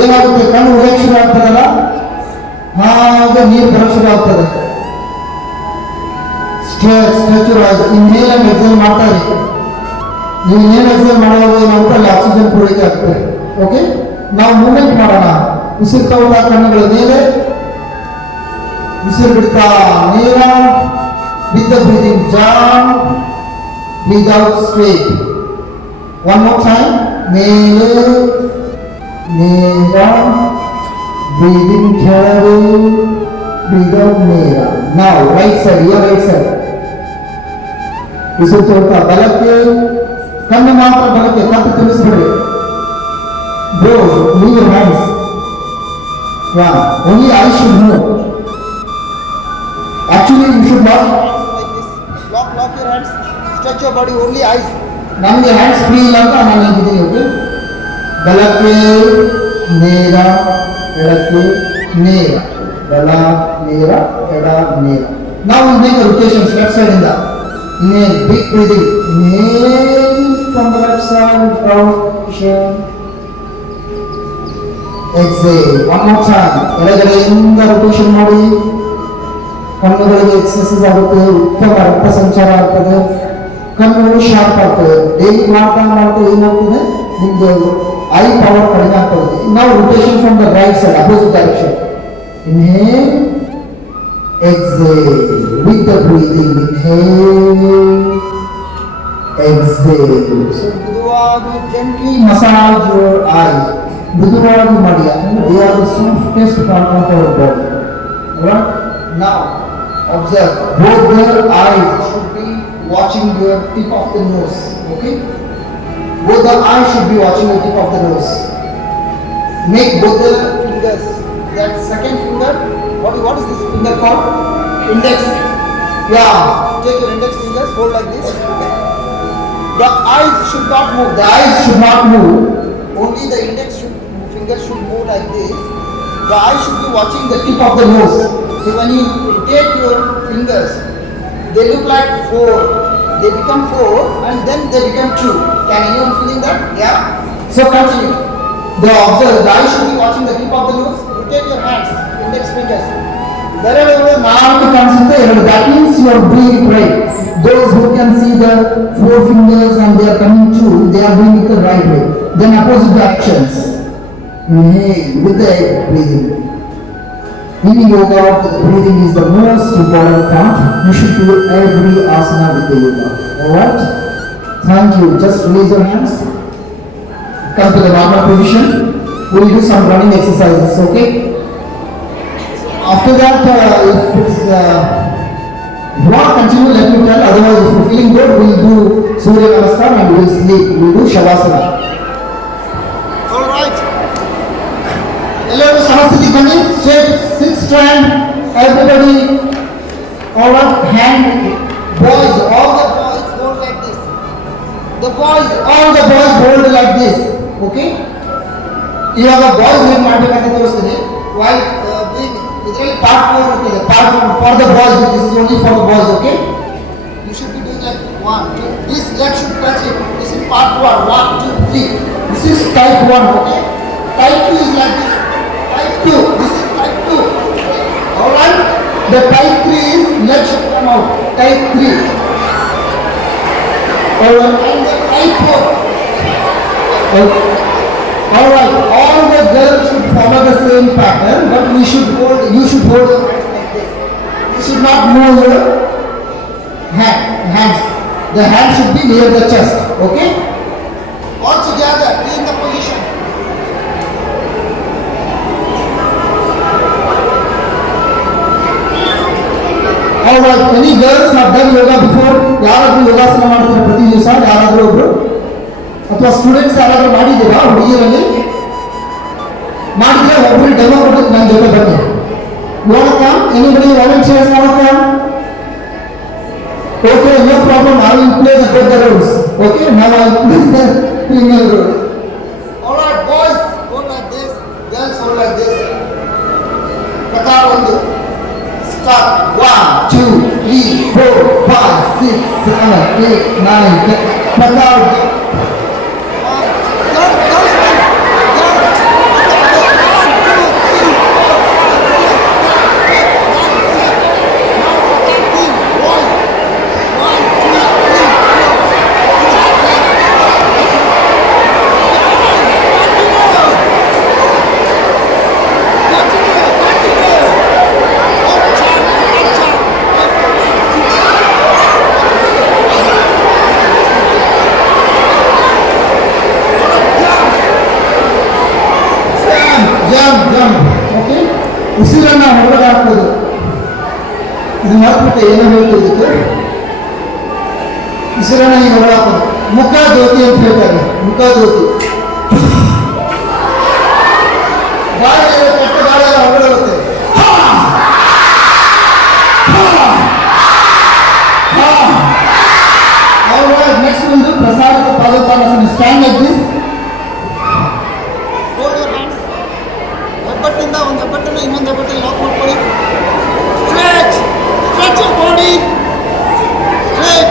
ಏನಾಗುತ್ತೆ? ಕಣ್ಣು ಉರಿಯಕ್ಕೆ ಶುರು ಆಗ್ತದಲ್ಲ, ಹಾಗೆ ನೀರು ಬರೋಕ್ಕೆ ಶುರು ಆಗ್ತದೆ. Stretch your ice. Inhale and exhale ಮಾಡ್ತಾ ಇರಿ. ನೀವು ಇನ್ಹೇಲ್ ಎಕ್ಸೇಲ್ ಮಾಡುವಾಗ ಏನಾಗುತ್ತೆ? ಅಲ್ಲಿ ಆಕ್ಸಿಜನ್ ಪೂರೈಕೆ ಆಗ್ತದೆ. ಓಕೆ, ನಾವು ಮೂವ್ಮೆಂಟ್ ಮಾಡೋಣ. ಉಸಿರು ತಗೊಳ್ತಾ ಕಣ್ಣುಗಳ ಮೇಲೆ, ಉಸಿರು ಬಿಡ್ತಾ ನೇರ. with the breathing down, breathe out straight. One more time. ಮೇಲೆ ನೇರ, breathing careful, breathe out ನೇರ. Now right side, your right side. ಉಸಿರು ತಗೊಳ್ತಾ ಬಲಕ್ಕೆ, ಕಣ್ಣು ಮಾತ್ರ ಬಲಕ್ಕೆ, ಕತ್ತು ತಿರುಗಿಸ್ಬಿಡ್ರಿ. Bro, move your hands. Yeah, only eyes should move. Actually, you should not like this. Lock your hands. Stretch your body. Only eyes. ನಮಗೆ hands free ಇಲ್ಲ ಅಂತ ನಾನು ಹೇಳಿದ್ದೀನಿ. ಓಕೆ, ಬಲಕ್ಕೆ ನೇರ, ಎಡಕ್ಕೆ ನೇರ, ಬಲ ನೇರ, ಎಡ ನೇರ. ನಾವು ಮೇಕ್ ರೊಟೇಷನ್ಸ್ ಲೆಫ್ಟ್ ಸೈಡ್ ಇಂದ. Inhale, big breathing. Inhale from the left side, rotation. Exhale, one more time. ಎಡಗಡೆಯಿಂದ rotation ಮಾಡಿ. ಕಣ್ಣುಗಳಿಗೆ ಎಕ್ಸರ್ಸೈಸ್ ಆಗುತ್ತೆ, ಉತ್ತಮ ರಕ್ತ ಸಂಚಾರ ಆಗ್ತದೆ, ಕಣ್ಣುಗಳು ಶಾರ್ಪ್ ಆಗ್ತದೆ. ಡೈಲಿ ಮಾಡ್ತಾ ಏನಾಗ್ತದೆ, ನಿಮ್ಗೆ ಐ ಪವರ್ ಕಡಿಮೆ ಆಗ್ತದೆ. ನಾವು rotation from the right side, opposite direction. Inhale, exhale, with the breathing. Inhale, exhale. So ಮೃದುವಾಗಿ gently massage your eyes. ಮೃದುವಾಗಿ ಮಾಡಿ, ಯಾಕಂದ್ರೆ they are the softest part of our body. Alright? Now, observe, both their eyes should be watching your tip of the nose. Okay? Both the eyes should be watching the tip of the nose. Make both the fingers, that second finger, what is this finger called? Index. Yeah, take your index fingers, hold like this. The eyes should not move. The eyes should not move. Only the finger should move like this. The eye should be watching the tip of the nose. So when you take your fingers, they look like 4. They become 4 and then they become 2. Can anyone feeling that? Yeah. So continue. The eye should be watching the tip of the nose. Rotate your hands, index fingers. That means you are doing it right. Those who can see the 4 fingers and they are coming 2, they are doing it the right way. Then opposite directions. Inhale with the breathing. In yoga, the breathing is the most important part. You should do every asana with the yoga. Alright? Thank you. Just release your hands. Come to the normal position. We will do some running exercises, okay? After that, if you want to continue, let me tell. Otherwise, if you're feeling good, we will do Surya Namaskar and we will sleep. We will do Shavasana. Alright. Hello, Samastiti Bani. Straight, sit strand. Everybody. Alright, hand. Boys, all the boys hold like this. All the boys hold like this. Okay? ಇವಾಗ boys ಏನು ಮಾಡಬೇಕಂತ ತೋರಿಸ್ತೀನಿ. While ಇದರಲ್ಲಿ part 4 ಇರುತ್ತೆ. Part 1 for the boys. This is only for the boys. Okay? You should be doing like 1, 2. This leg should touch it. This is part 1. 1, 2, 3. This is type 1. Okay? Type 2 is like this. Type 2. This is type 2. Alright? The type 3 is leg should come out. Type 3. Alright? And the type 4. Okay. Alright, all the girls should follow the same pattern, but you should hold your hands like this. You should not move your hands. The hand should be near the chest, okay? All together, be in the position. Alright, any girls have done yoga before? ಯಾರಾದ್ರೂ ಯೋಗಾಸನ ಮಾಡ್ತಾರೆ ಪ್ರತಿ ದಿವಸ? ಯಾರಾದ್ರೂ ಒಬ್ರು? ಅಥವಾ students ಯಾರಾದ್ರೂ ಮಾಡಿದ್ದೀರಾ ಹುಡುಗಿಯರಲ್ಲಿ? ಮಾಡಿದ್ರೆ ಒಬ್ಬರು ಡೆಮೋ ಕೊಟ್ಟು ನನ್ನ ಜೊತೆ ಬನ್ನಿ. ನೋಡಕ್ಕ ಎನಿಬಡಿ ವಾಲಂಟಿಯರ್ಸ್ ನೋಡಕ್ಕ? Okay, no problem. I will play the both the roles. Okay, now I will play the female role. Alright, boys hold like this, girls hold like this. ಪ್ರಕಾರ 1. Start. 1, 2, 3, 4, 5, 6, 7, 8, 9, 10. ಪ್ರಕಾರ ಉಸಿರನ್ನ ಹೊರಗಡೆ ಹಾಕೋದು. ಇದು ಮರ್ಬಿಟ್ಟೆ ಏನೋ ಹೇಳ್ತು ಇದಕ್ಕೆ. ಉಸಿರನ್ನ ಈಗ ಹೊರಗೆ ಹಾಕೋದು. ಮುಖ ಧೋತಿ ಅಂತ ಹೇಳ್ತಾರೆ. ಮುಖ ಧೋತಿ. ಗಾಳಿ ಕೆಟ್ಟ ಗಾಳಿ ಎಲ್ಲ ಹೊರಗಡೆ ಹೋಗುತ್ತೆ. ನೆಕ್ಸ್ಟ್ ಒಂದು ಪ್ರಸಾದ ಪಾದೋಪಾಸನ. Stand like this. ಹೆಬ್ಬಟ್ಟಿಂದ ಒಂದು ಹೆಬ್ಬಟ್ಟನ್ನು ಇನ್ನೊಂದು ಹೆಬ್ಬಟ್ಟಲ್ಲಿ ಲಾಕ್ ಮಾಡ್ಕೊಳ್ಳಿ. Stretch your body. Straight.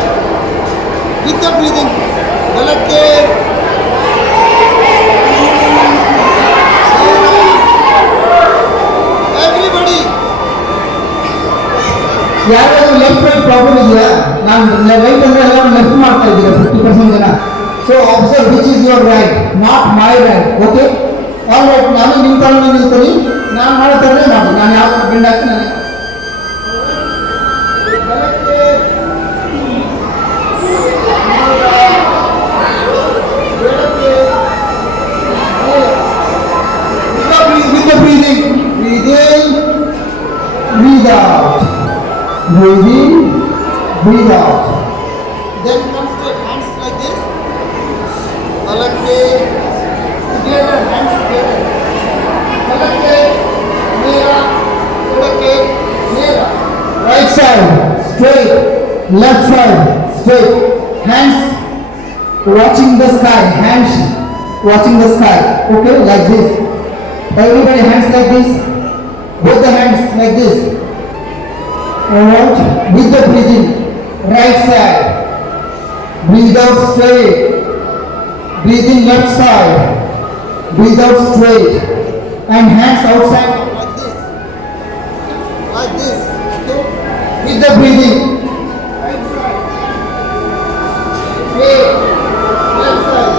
Problem ಇದೆಯಾ? ನಾನು ರೈಟ್ ಅಂದರೆ ಎಲ್ಲ ಲೆಫ್ಟ್ ಮಾಡ್ತಾ ಇದ್ದೀರಾ 50% ಜನ. So observe which is your right, not my right. Okay, all right. ನಾನು ನಿಮ್ಮ ಥರನೇ ನಿಲ್ತೀನಿ, ನಾನು ಮಾಡೋ ಥರನೇ ಮಾಡಿ. ನಾನು ಯಾವ ಬೆಂಡ್ ಹಾಕಿ ನಾನು with the breathing, breathe in, breathe out, breathe in, breathe out. Then comes the hands like this, palakte together, hands together, palakte mera, palakte mera. Right side straight, left side straight, hands watching the sky, hands watching the sky. Okay, like this. Everybody hands like this, both the hands like this. Alright, with the breathing, right side, breathe out straight, breathe in left side, breathe out straight, and hands outside like this, okay, with the breathing, right side, straight, left side,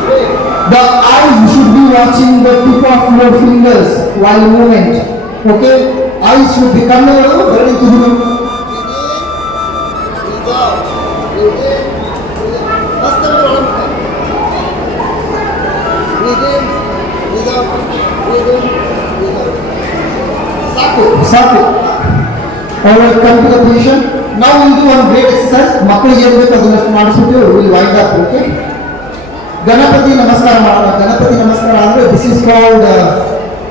straight. The eyes should be watching the tip of your fingers while movement. Okay, eyes should be ಕಣ್ಣುಗಳು ಬೆರಳಿನ ತುದಿಗಳು. ಸಾಕು. Alright, come to the position. Now we'll do one great exercise. ಮಕ್ಕಳಿಗೆ ಏನು ಬೇಕು ಅದನ್ನ ಮಾಡಿಸ್ಬಿಟ್ಟು we'll wind up. Okay, Ganapati ನಮಸ್ಕಾರ ಮಾಡೋಣ. ಗಣಪತಿ ನಮಸ್ಕಾರ ಅಂದರೆ this is called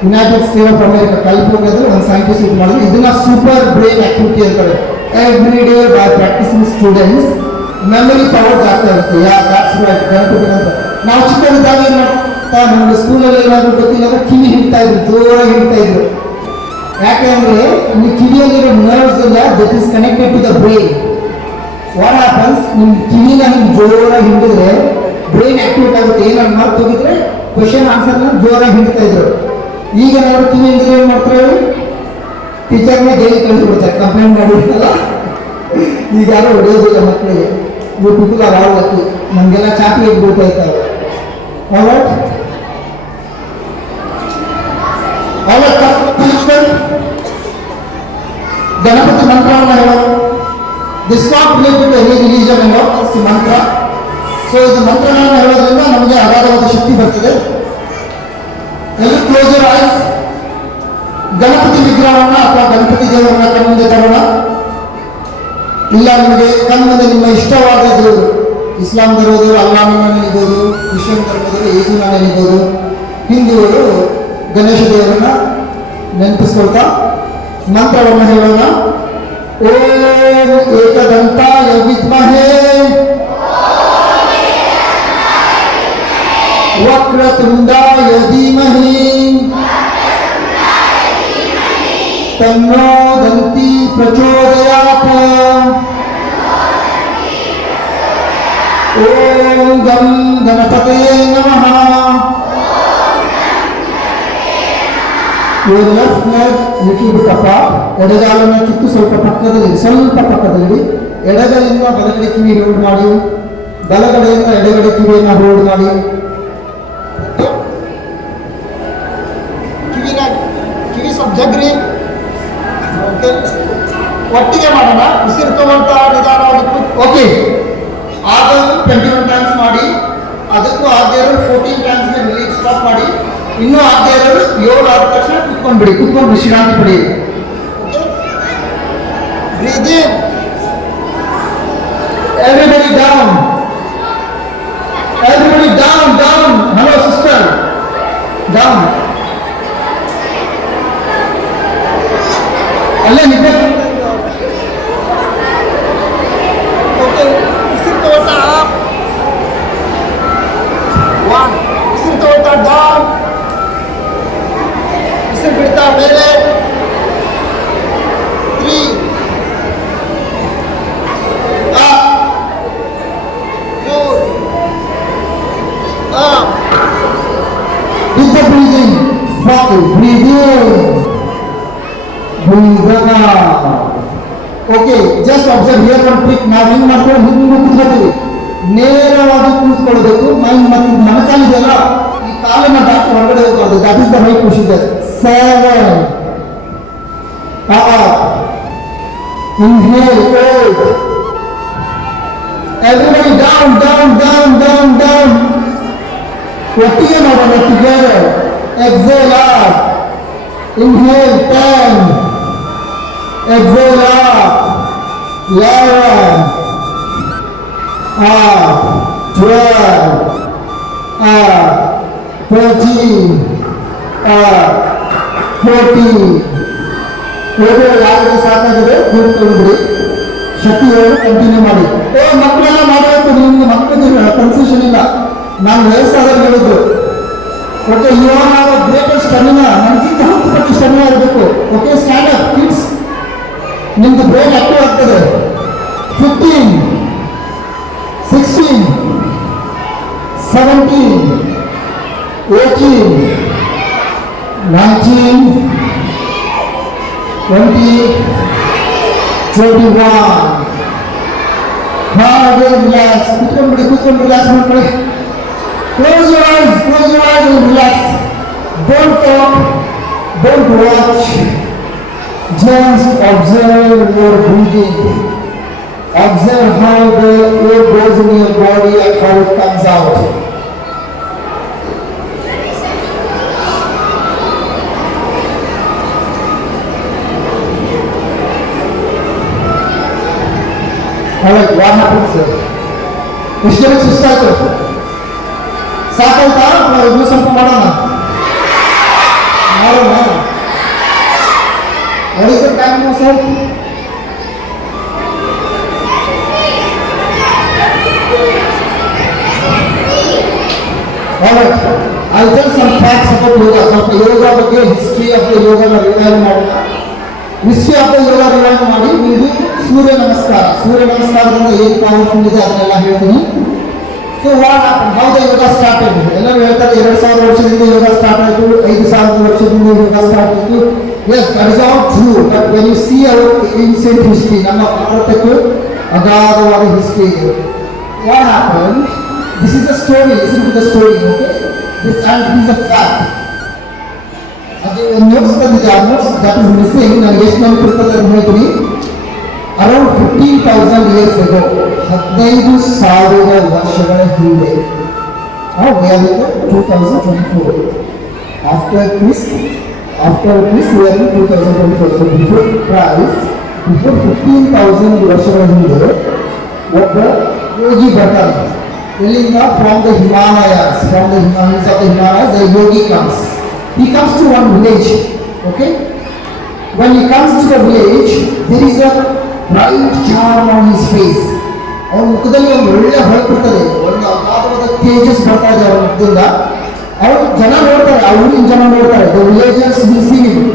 United State of America ಕ್ಯಾಲಿಫೋರ್ನಿಯಾದಲ್ಲಿ ಒಂದು ಸೈಂಟಿಸ್ಟ್ ಇದು ಮಾಡಿದ್ರು. ಇದನ್ನ ಸೂಪರ್ ಬ್ರೈನ್ ಆಕ್ಟಿವಿಟಿ ಅಂತಾರೆ. Every day by practising students memory power ಜಾಸ್ತಿ ಆಗುತ್ತೆ. That's right. ಗಣಪತಿ ಅಂತ ನಾವು ಚಿಕ್ಕದಿದ್ದಾಗ ಏನು ಮಾಡ್ತಾ, ನಮಗೆ ಸ್ಕೂಲಲ್ಲಿ ಏನಾದರೂ ಗೊತ್ತಿಲ್ಲ ಕಿವಿ ಹಿಡ್ತಾ ಇದ್ರು, ಜೋರಾಗಿ ಹಿಡ್ತಾ ಇದ್ರು. ಯಾಕೆಂದ್ರೆ ನಿಮ್ಮ ಕಿವಿಯಲ್ಲಿರೋ ನರ್ವ್ಸ್ ಎಲ್ಲ that is connected to the brain. What happens, ನಿಮ್ಮ ಕಿವಿನ ಹಿಂಗೆ ಜೋರಾಗಿ ಹಿಡಿದ್ರೆ ಬ್ರೈನ್ ಆಕ್ಟಿವೇಟ್ ಆಗುತ್ತೆ. ಏನಾದ್ರು ಮಾರ್ಕ್ ಹೋಗಿದ್ರೆ ಕ್ವಶನ್ ಆನ್ಸರ್ನ ಜೋರಾಗಿ ಹಿಡ್ತಾ ಇದ್ರು. ಈಗ ನಾವು ಕಿವಿ ಹಿಡಿದ್ರೆ ಏನು ಮಾಡ್ತಾರೆ, ಟೀಚರ್ನೇ ಜೈಲಿ ಕಳಿಸ್ಬಿಡ್ತಾರೆ, ಕಂಪ್ಲೇಂಟ್ ಮಾಡಿರ್ತಾರಲ್ಲ. ಈಗ ಯಾರು ಹೊಡೆಯೋದಿಲ್ಲ ಮಕ್ಕಳಿಗೆ. ಇವು ಪೀಪಲ್ ಆರ್ ಆಲ್ ಲಕ್ಕಿ. ನಮಗೆಲ್ಲ ಚಾಪಿ ಇಟ್ಬಿಡ್ತಾ ಇರ್ತಾರೆ. ಆಲ್ರೈಟ್, ಗಣಪತಿ ಮಂತ್ರವನ್ನು ಹೇಳೋದು. This not related to any religion ಅನ್ನೋ ಮಂತ್ರ. ಸೊ ಇದು ಮಂತ್ರಗಳನ್ನು ಹೇಳೋದ್ರಿಂದ ನಮಗೆ ಅಗಾಧವಾದ ಶಕ್ತಿ ಬರ್ತದೆ. ಎಲ್ಲ ಕ್ಲೋಸ್ ಯುವರ್ ಐಸ್. ಗಣಪತಿ ವಿಗ್ರಹವನ್ನ ಅಥವಾ ಗಣಪತಿ ದೇವರನ್ನ ಕಣ್ಮುಂದೆ ತರೋಣ. ಇಲ್ಲ ನಿಮಗೆ ಕಣ್ಮುಂದೆ ನಿಮ್ಮ ಇಷ್ಟವಾದ ದೇವರು, ಇಸ್ಲಾಂ ಧರ್ಮದವರು ಅಲ್ಲಾಹನ ನೆನೆಬೋದು, ಕ್ರಿಶ್ಚಿಯನ್ ಧರ್ಮದವರು ಯೇಸುನ ನೆನೆಬೋದು, ಹಿಂದೂಗಳು ಗಣೇಶ ದೇವರನ್ನ ನೆನಪಿಸ್ಕೊಳ್ತಾ ಮಂತ್ರವನ್ನು ಹೇಳೋಣ. ಓಂ ಏಕದಂತಾಯ ವಿದ್ಮಹೇ ವಕ್ರತುಂಡಾಯ ಧೀಮಹಿ ತನ್ನೋ ದಂತಿ ಪ್ರಚೋದಯಾತ್. ಓಂ ಗಂ ಗಣಪತೇ ನಮಃ. Your left leg little bit apart. ಎಡಗಾಲನ್ನ ಕಿತ್ತು ಸ್ವಲ್ಪ ಪಕ್ಕದಲ್ಲಿ ಎಡಗಡೆಯಿಂದ ಬಲಗಡೆ ಕಿವಿ ಹೋಲ್ಡ್ ಮಾಡಿ, ಬಲಗಡೆಯಿಂದ ಎಡಗಡೆ ಕಿವಿಯನ್ನು ಹೋಲ್ಡ್ ಮಾಡಿ. ಕಿವಿ ಸ್ವಲ್ಪ ಜಗ್ರಿ. ಒಟ್ಟಿಗೆ ಮಾಡೋಣ. ಉಸಿರು ತಗೊಳ್ತಾ ನಿಧಾನವಾಗಿ. ಓಕೆ, ಆಗ 21 ಟೈಮ್ಸ್ ಮಾಡಿ. ಅದಕ್ಕೂ ಆಗದೆ 14 ಟೈಮ್ಸ್ ರಿಲೀಸ್ ಸ್ಟಾಪ್ ಮಾಡಿ. ಇನ್ನೂ ಆಗದೆ 7 ಆದ ತಕ್ಷಣ ಕುತ್ಕೊಂಡ್ಬಿಡಿ. ಕುತ್ಕೊಂಡು ವಿಶ್ರಾಂತಿ ಪಡಿ. Breathe in. Everybody down. Everybody down. Down. Hello sister, down. ಅಲ್ಲೇ ನಿದ್ದೆ. ಓಕೆ, ಉಸಿರು ತಗೊಳ್ತಾ ಅಪ್. 1. ಉಸಿರು ತಗೊಳ್ತಾ ಡೌನ್. ಉಸಿರು ಬಿಡ್ತಾ ಮೇಲೆ. Observe here one trick. ನಾವು ಹೆಂಗ್ ಮಾಡ್ಕೊಂಡು ಹಿಂಗೆ ಕೂತ್ಕೊಳ್ತೀವಿ, ನೇರವಾಗಿ ಕೂತ್ಕೊಳ್ಬೇಕು. ಮತ್ತು ಮೊಣಕಾಲಿದೆಯಲ್ಲ, ಈ ಕಾಲನ್ನ ದಾಟಿ ಹೊರಗಡೆ ಹೋಗ್ಬಾರ್ದು. That is the right procedure. 7 inhale 8. Everybody down, down, down, down, down. ಒಟ್ಟಿಗೆ ಮಾಡೋಣ, together. Exhale up. Inhale 10. Exhale up. 11. 12. 13. 14. ಯಾರಿಗೆ ಸಾಕಾಗಿದೆ ಕೂತ್ಕೊಂಡ್ಬಿಡಿ, ಶಕ್ತಿಯವರು ಕಂಟಿನ್ಯೂ ಮಾಡಿ. ಮಕ್ಕಳೆಲ್ಲ ಮಾಡಬೇಕು, ನಿಮ್ಗೆ ಮಕ್ಕಳಿಗೆ ಕನ್ಸೆಷನ್ ಇಲ್ಲ. ನಾನು ವಯಸ್ಸಾದವ್ರು ಹೇಳಿದ್ದು, ಓಕೆ, ಇವಾಗ ಗ್ರೇಟೆಸ್ಟ್ ಸ್ಟಮಿನಾ, ನನಗಿಂತ 10 ಪಟ್ಟು ಸ್ಟಮಿನಾ ಇರಬೇಕು. ಓಕೆ, ಸ್ಟ್ಯಾಂಡ್ ಅಪ್ ಕಿಡ್ಸ್, ನಿಮ್ದು ಬ್ರೈನ್ ಆಕ್ಟಿವ್ ಆಗ್ತದೆ. 15, 16, 17, 18, 19, 20, 21. ಹಾಗೆ ರಿಲ್ಯಾಕ್ಸ್. ಕೂತ್ಕೊಂಡ್ಬಿಡಿ, ರಿಲ್ಯಾಕ್ಸ್ ಮಾಡ್ಕೊಳ್ಳಿ. Close your eyes and relax. Don't talk, don't watch. Just observe your breathing. Observe how the air goes in your body and how it comes out. Alright, what happens sir? ಎಷ್ಟು ಸುಸ್ತಾಯ್ತು? ಸಾಕಾಯ್ತಾ? ಇನ್ನೂ ಸ್ವಲ್ಪ ಮಾಡೋಣ. What is the time now, sir? Alright, I'll tell some facts about yoga. ಸ್ವಲ್ಪ ಯೋಗ ಬಗ್ಗೆ history of the ಯೋಗನ revive ಮಾಡೋಣ. History of the yoga revive ಮಾಡಿ, ಇದು ಸೂರ್ಯ ನಮಸ್ಕಾರ. ಸೂರ್ಯ ನಮಸ್ಕಾರದಿಂದ ಏನು ಪವರ್ಫುಲ್ ಇದೆ ಅದನ್ನೆಲ್ಲ ಹೇಳ್ತೀನಿ. So what happen, how the yoga started? ಎಲ್ಲರೂ ಹೇಳ್ತಾರೆ 2000 ವರ್ಷದಿಂದ ಯೋಗ ಸ್ಟಾರ್ಟ್ ಆಯಿತು, 5000 ವರ್ಷದಿಂದ ಯೋಗ ಸ್ಟಾರ್ಟ್ ಆಯಿತು. Yes, that is all true. But when you see our ancient history, ನಮ್ಮ ಭಾರತಕ್ಕೆ ಅಗಾಧವಾದ ಹಿಸ್ಟ್ರಿ ಇದೆ. What happen, this is the story, listen to the story. Okay, this and this is a fact. ಅದು notes ಬಂದಿದೆ, ಆ notes that is missing. ನನಗೆ ಎಷ್ಟು ನೆನಪಿರ್ತದೆ ಅಂತ ಹೇಳ್ತೀನಿ. ಅರೌಂಡ್ 15,000 years ago, 15,000 ವರ್ಷಗಳ ಹಿಂದೆ, ನಾವು 2024. After Christ we are in 2024. So before Christ, before 15,000 ವರ್ಷಗಳ ಹಿಂದೆ ಒಬ್ಬ ಯೋಗಿ ಬರ್ತಾನೆ. ಎಲ್ಲಿಂದ? From the Himalayas. From the Himalayas of the Himalayas, the yogi comes. He comes to one village. Okay? When he comes to the village, there is a bright charm on his face. ಅವನ ಮುಖದಲ್ಲಿ ಒಂದು ಒಳ್ಳೆ ಹೊರಬಿಡ್ತದೆ, ಒಂದು ಅಗಾಧವಾದ ತೇಜಸ್ ಬರ್ತಾ ಇದೆ ಅವನ ಮುಖದಿಂದ. ಅವರು ಜನ ನೋಡ್ತಾರೆ, ಆ ಊರಿನ ಜನ ನೋಡ್ತಾರೆ. The villagers will see him.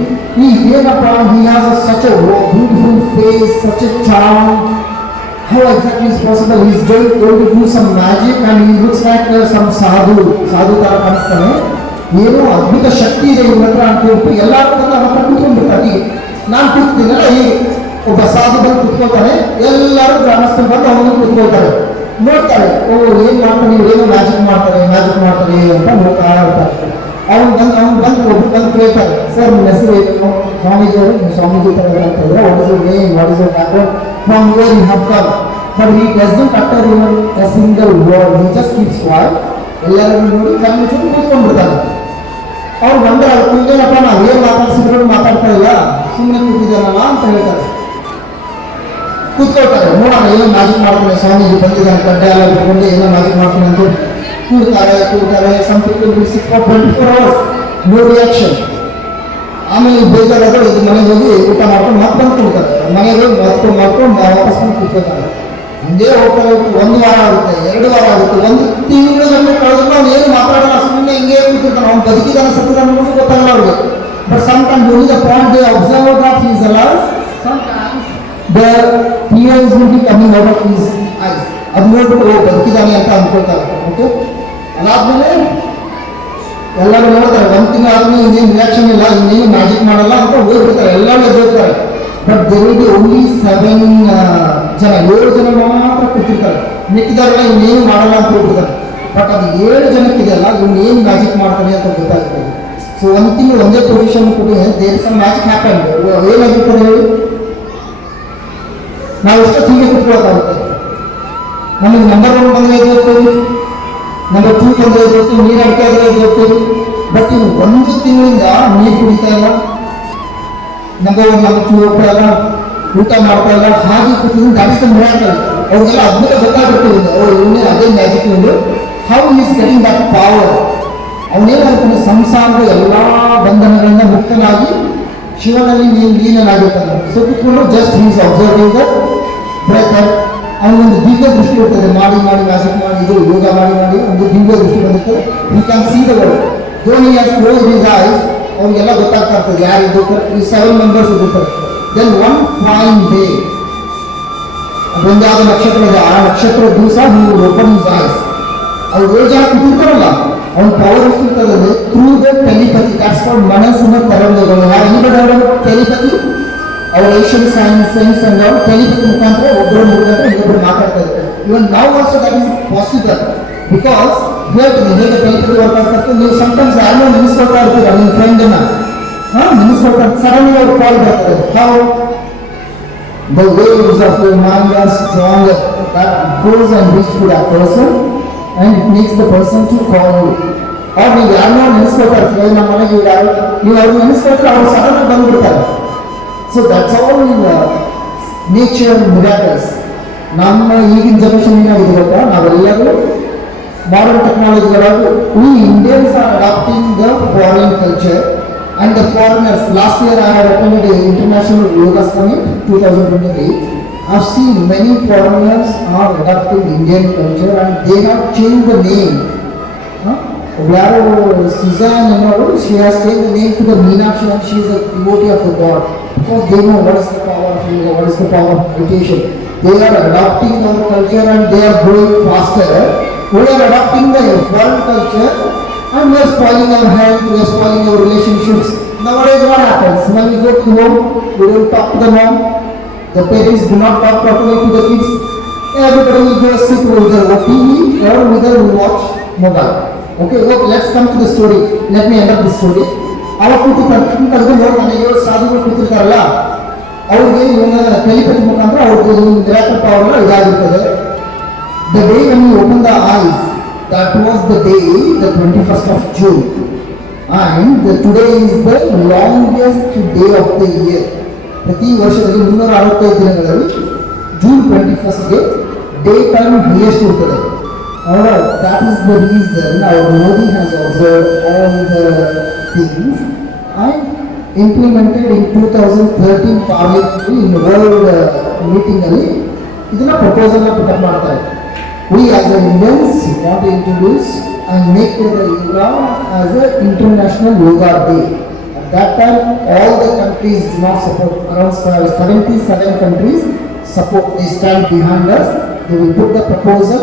ಏನಪ್ಪ, he has such a beautiful face, such a charm. How exactly is possible? He is going to do some magic and he looks like some sadhu ತರ ಕಾಣಿಸ್ತಾನೆ. ಏನೋ ಅದ್ಭುತ ಶಕ್ತಿ ಇದೆ ಇವ್ರ ಹತ್ರ ಅಂತ ಹೇಳ್ಬಿಟ್ಟು ಎಲ್ಲರೂ ಬಂದು ಅವನ ಹತ್ರ ಕೂತ್ಕೊಂಡ್ಬಿಡ್ತಾರೆ. ಈಗ ನಾನು ಕೂತ್ತೀನಲ್ಲ, ಈ ಒಬ್ಬ ಸಾಧು ಬಂದು ಕೂತ್ಕೊಳ್ತಾನೆ, ಎಲ್ಲರೂ ಗ್ರಾಮಸ್ಥರು ಬಂದು ಅವನು ಕೂತ್ಕೊಳ್ತಾರೆ, ನೋಡ್ತಾರೆ. ಏನ್ ಮಾಡ್ತಾನೆ, ಏನೋ ಮ್ಯಾಜಿಕ್ ಮಾಡ್ತಾರೆ ಅಂತ ನೋಡ್ತಾ ಇರ್ತಾರೆ. ಅವ್ನು ಬಂದು ಕೇಳ್ತಾರೆ, ಸರ್ ನಿಮ್ಮ ಹೆಸರು ಏನು? ಸ್ವಾಮೀಜಿ ಅವರು, ನೀವು ಸ್ವಾಮೀಜಿ ತರ ಅಂತ ಇದ್ರೆ, what is your name, what is your background, from where you have come. But he doesn't utter even a single word, he just keeps quiet. ಎಲ್ಲರನ್ನು ನೋಡಿ ಕಣ್ಣು ಮುಚ್ಚಿ ಕೂತ್ಕೊಂಡ್ಬಿಡ್ತಾರೆ. ಅವ್ರು ಬಂದ್ರೆ ಏನಪ್ಪ, ನಾವು ಏನು ಮಾತಾಡ್ಸಿದ್ರು ಮಾತಾಡ್ತಾ ಇಲ್ಲ, ಸುಮ್ಮನೆ ಕೂತಿದ್ದಾನಲ್ಲ ಅಂತ ಹೇಳ್ತಾರೆ. ಕೂತ್ಕೊಳ್ತಾರೆ, ನೋಡೋಣ ಏನೋ ಮ್ಯಾಜಿಕ್ ಮಾಡ್ತಾನೆ ಸ್ವಾಮೀಜಿ, ಬಂದಿದ್ದಾನೆ ಗಡ್ಡೆ ಎಲ್ಲ ಬಿಟ್ಕೊಂಡು ಏನೋ ಮ್ಯಾಜಿಕ್ ಮಾಡ್ತಾನೆ ಅಂತ ಕೂಡ್ತಾರೆ. Some people will sit for 24 hours, no reaction. ಆಮೇಲೆ ಬೇಜಾರಾದ್ರೆ ಇದು ಮನೆಗೆ ಹೋಗಿ ಊಟ ಮಾಡ್ಕೊಂಡು ಮತ್ತೆ ಬಂದು ಕೊಡ್ತಾರೆ. ಮನೆಗೆ ಹೋಗಿ ಮಾಡ್ಕೊಂಡು ವಾಪಸ್ ಬಂದು ಕೂತ್ಕೊಳ್ತಾರೆ. ಹಂಗೆ ಹೋಗ್ತಾರೆ. 1 ವಾರ ಆಗುತ್ತೆ, 2 ವಾರ ಆಗುತ್ತೆ, 1 ತಿಂಗಳು ಗಂಟೆ ಕಳೆದ್ರು ಅವ್ನು ಏನು ಮಾತಾಡೋಲ್ಲ, ಸುಮ್ಮನೆ ಹಿಂಗೆ ಕೂತಿರ್ತಾನೆ. ಅವ್ನು ಬದುಕಿದಾನೆ ಸತ್ತಿದಾನೆ ಅನ್ನೋದು ಗೊತ್ತಾಗಲ್ಲ ಅವ್ರಿಗೆ. But some time only the point they observe that he is alive, some times the tears will be coming out of his eyes. ಅದು ನೋಡ್ಬಿಟ್ಟು ಬದುಕಿದಾನೆ ಅಂತ ಅನ್ಕೊಳ್ತಾರೆ. ಓಕೆ, ಅದಾದ್ಮೇಲೆ ಎಲ್ಲರೂ ನೋಡ್ತಾರೆ. 1 ತಿಂಗಳು ಆದ್ಮೇಲೆ ಇನ್ನೇನು ರಿಯಾಕ್ಷನ್ ಇಲ್ಲ, ಇನ್ನೇನು ಮ್ಯಾಜಿಕ್ ಮಾಡಲ್ಲ ಅಂತ ಹೋಗ್ಬಿಡ್ತಾರೆ, ಎಲ್ಲರೂ ಎದ್ದೋಗ್ತಾರೆ. But there will be only 7 ಜನ 7 ಜನ ಮಾತ್ರ ಕೂತಿರ್ತಾರೆ, ಮಿಕ್ಕಿದವರೆಲ್ಲ ಇನ್ನೇನು ಮಾಡಲ್ಲ ಅಂತ ಹೋಗ್ಬಿಡ್ತಾರೆ. ಬಟ್ ಅದು 7 ಜನಕ್ಕಿದೆಯಲ್ಲ, ಇವ್ನು ಏನು ಮ್ಯಾಜಿಕ್ ಮಾಡ್ತಾನೆ ಅಂತ ಗೊತ್ತಾಗ್ತದೆ. ಸೊ ಒಂದು ತಿಂಗಳು ಒಂದೇ ಪೊಸಿಷನ್ ಕೊಡಿ, ದೇರ್ ಸಮ್ ಮ್ಯಾಜಿಕ್ ಹ್ಯಾಪನ್. ಏನಾಗಿರ್ತದೆ ಹೇಳಿ, ನಾವು ಎಷ್ಟೊತ್ತು ಹೀಗೆ ಕುತ್ಕೊಳ್ಳೋಕ್ಕಾಗುತ್ತೆ? ನಮಗೆ ನಂಬರ್ 1 ಬಂದರೆ ಇದು ಹೋಗ್ತೀವಿ, ನಂಬರ್ 2 ಬಂದರೆ ಇದು ಹೋಗ್ತೀವಿ, ನೀರು ಅಡಿಕೆ ಆದರೆ ಇದು ಹೋಗ್ತೀವಿ. ಬಟ್ ಇನ್ನು 1 ತಿಂಗಳಿಂದ ನೀರು ಕುಡಿತಾ ಇಲ್ಲ, ನಂಬರ್ 1 ನಂಬರ್ 2 ಹೋಗ್ತಾ ಇಲ್ಲ, ಊಟ ಮಾಡ್ತಾ ಇಲ್ಲ, ಹಾಗೆ ಕೂತಿದ್ದು ದಾಟಿಸ್ತ ಮಿರಾಕಲ್. ಅವ್ರಿಗೆಲ್ಲ ಅದ್ಭುತ ಗೊತ್ತಾಗ್ಬಿಡ್ತೀವಿ, ಅವ್ರು ಇವನೇ ಅದೇ ಮ್ಯಾಜಿಕ್ ಒಂದು. How is getting that power? ಅವನೇನಾಗ್ತಾನೆ, ಸಂಸಾರದ ಎಲ್ಲ ಬಂಧನಗಳಿಂದ ಮುಕ್ತನಾಗಿ ಶಿವನಲ್ಲಿ ನೀನು ಲೀನನಾಗಿರ್ತಾನೆ. ಸೊ ಕೂತ್ಕೊಂಡು just he's observing the breath. ಅವನೊಂದು ದಿವ್ಯ ದೃಷ್ಟಿ ಇರ್ತದೆ, ಮಾಡಿ ಮಾಡಿ ಮ್ಯಾಜಿಕ್ ಮಾಡಿ ಇದು ಯೋಗ ಮಾಡಿ ಮಾಡಿ ಒಂದು ದಿವ್ಯ ದೃಷ್ಟಿ ಬಂದಿರ್ತದೆ. You can see the world. Though he has close his eyes, ಅವ್ರಿಗೆಲ್ಲ ಗೊತ್ತಾಗ್ತಾ ಇರ್ತದೆ ಯಾರಿದ್ದು. ಈ 7 ಮೆಂಬರ್ಸ್ ಇರ್ತಾರೆ. ದೆನ್ ಒನ್ ಫೈನ್ ಡೇ, ಒಂದಾದ ನಕ್ಷತ್ರ ಇದೆ, ಆ ನಕ್ಷತ್ರ ದಿವಸ ನೀವು ಓಪನ್ ಹಿಸ್ ಐಸ್. ಅವ್ರು 7 ಜನ ಕೂತಿರ್ತಾರಲ್ಲ, ಅವ್ನ ಪವರ್ ಎಷ್ಟಿರ್ತದೆ through the telepathy. That's called ಮನಸ್ಸಿನ ತರಂಗಗಳು. ಟೆಲಿಪತಿ ಅವ್ರ ಏಷ್ಯನ್ ಸೈನ್ಸ್ ಅಂಡ್ ಟೆಲಿಪತಿ ಮುಖಾಂತರ ಒಬ್ಬರ ಮುಖಾಂತರ ಇನ್ನೊಬ್ಬರು ಮಾತಾಡ್ತಾ ಇದ್ದಾರೆ. ಇವನ್ ನಾವು also that is possible, because ಹೇಳ್ತೀನಿ ಹೇಗೆ ಟೆಲಿಪತಿ ವರ್ಕ್ ಆಗ್ತಾ. ನೀವು ಸಮ್ಟೈಮ್ಸ್ ಯಾರನ್ನೋ ನೆನೆಸ್ಕೊಳ್ತಾ ಇರ್ತೀರ, ನಿಮ್ಮ ಫ್ರೆಂಡನ್ನ ನೆನೆಸ್ಕೊಳ್ತಾ, ಸಡನ್ಲಿ ಅವ್ರು ಕಾಲ್ ಬರ್ತಾರೆ. How the waves of your mind are stronger, that goes and reach to that person and it makes the person to call you. or ನೀವು ಯಾರನ್ನೋ ನೆನೆಸ್ಕೊಳ್ತಾ ಇರ್ತೀವಿ, ನಮ್ಮ ಮನೆಗೆ ನೀವು ಅವ್ರು ನೆನೆಸ್ಕೊಳ್ತಾರೆ, ಅವ್ರು ಸಡನ್ ಆಗಿ ಬಂದ್ಬಿಡ್ತಾರೆ. So that's all nature miracles. ನಮ್ಮ ಈಗಿನ ಜನರೇಷನ್ ಏನಾಗಿದೆ ಗೊತ್ತಾ, ನಾವೆಲ್ಲರೂ modern ಟೆಕ್ನಾಲಜಿಗಳಾಗಿ we Indians are adopting the foreign culture and the foreigners. Last year I had attended an international yoga summit 2023. I've seen many foreigners are adopting Indian culture and they have changed the name. Yaru Suzanne, she has changed the name to the Meenakshi and she is a devotee of the God, because they know what is the power of yoga, what is the power of meditation. They are adopting our culture and they are growing faster. We are adopting the foreign culture and we are spoiling our health, we are spoiling our relationships. Nowadays what happens? When we go to home, we don't talk to the mom, the parents do not talk properly to the kids. Everybody will go sit with their TV or with their watch mobile. Okay, let's come to the story. Let me end up the story. ಅವಾಗ ಕೂತಿರ್ತಾರೆ ನೋಡ್ತಾನೆ, 7 ಸಾಧುಗಳು ಕೂತಿರ್ತಾರಲ್ಲ, ಅವ್ರಿಗೆ ಇವನ telepathy ಮುಖಾಂತರ ಅವ್ರಿಗೆ miracle power ಇದಾಗಿರ್ತದೆ. The day when you open the eyes, that was the day, the 21st of June. And today is the longest day of the year. ಪ್ರತಿ ವರ್ಷದಲ್ಲಿ 365 ದಿನಗಳಲ್ಲಿ June 21st day time highest ಇರ್ತದೆ. That is the reason our Modi has observed all the things and implemented in 2013 Parliament in World meeting ಅಲ್ಲಿ ಇದನ್ನ proposal put up ಮಾಡ್ತಾರೆ. We as Indians want to introduce and make the yoga as an international yoga day. At that time, all the countries do not support. Around 77 countries support. They stand behind us. They will put the proposal.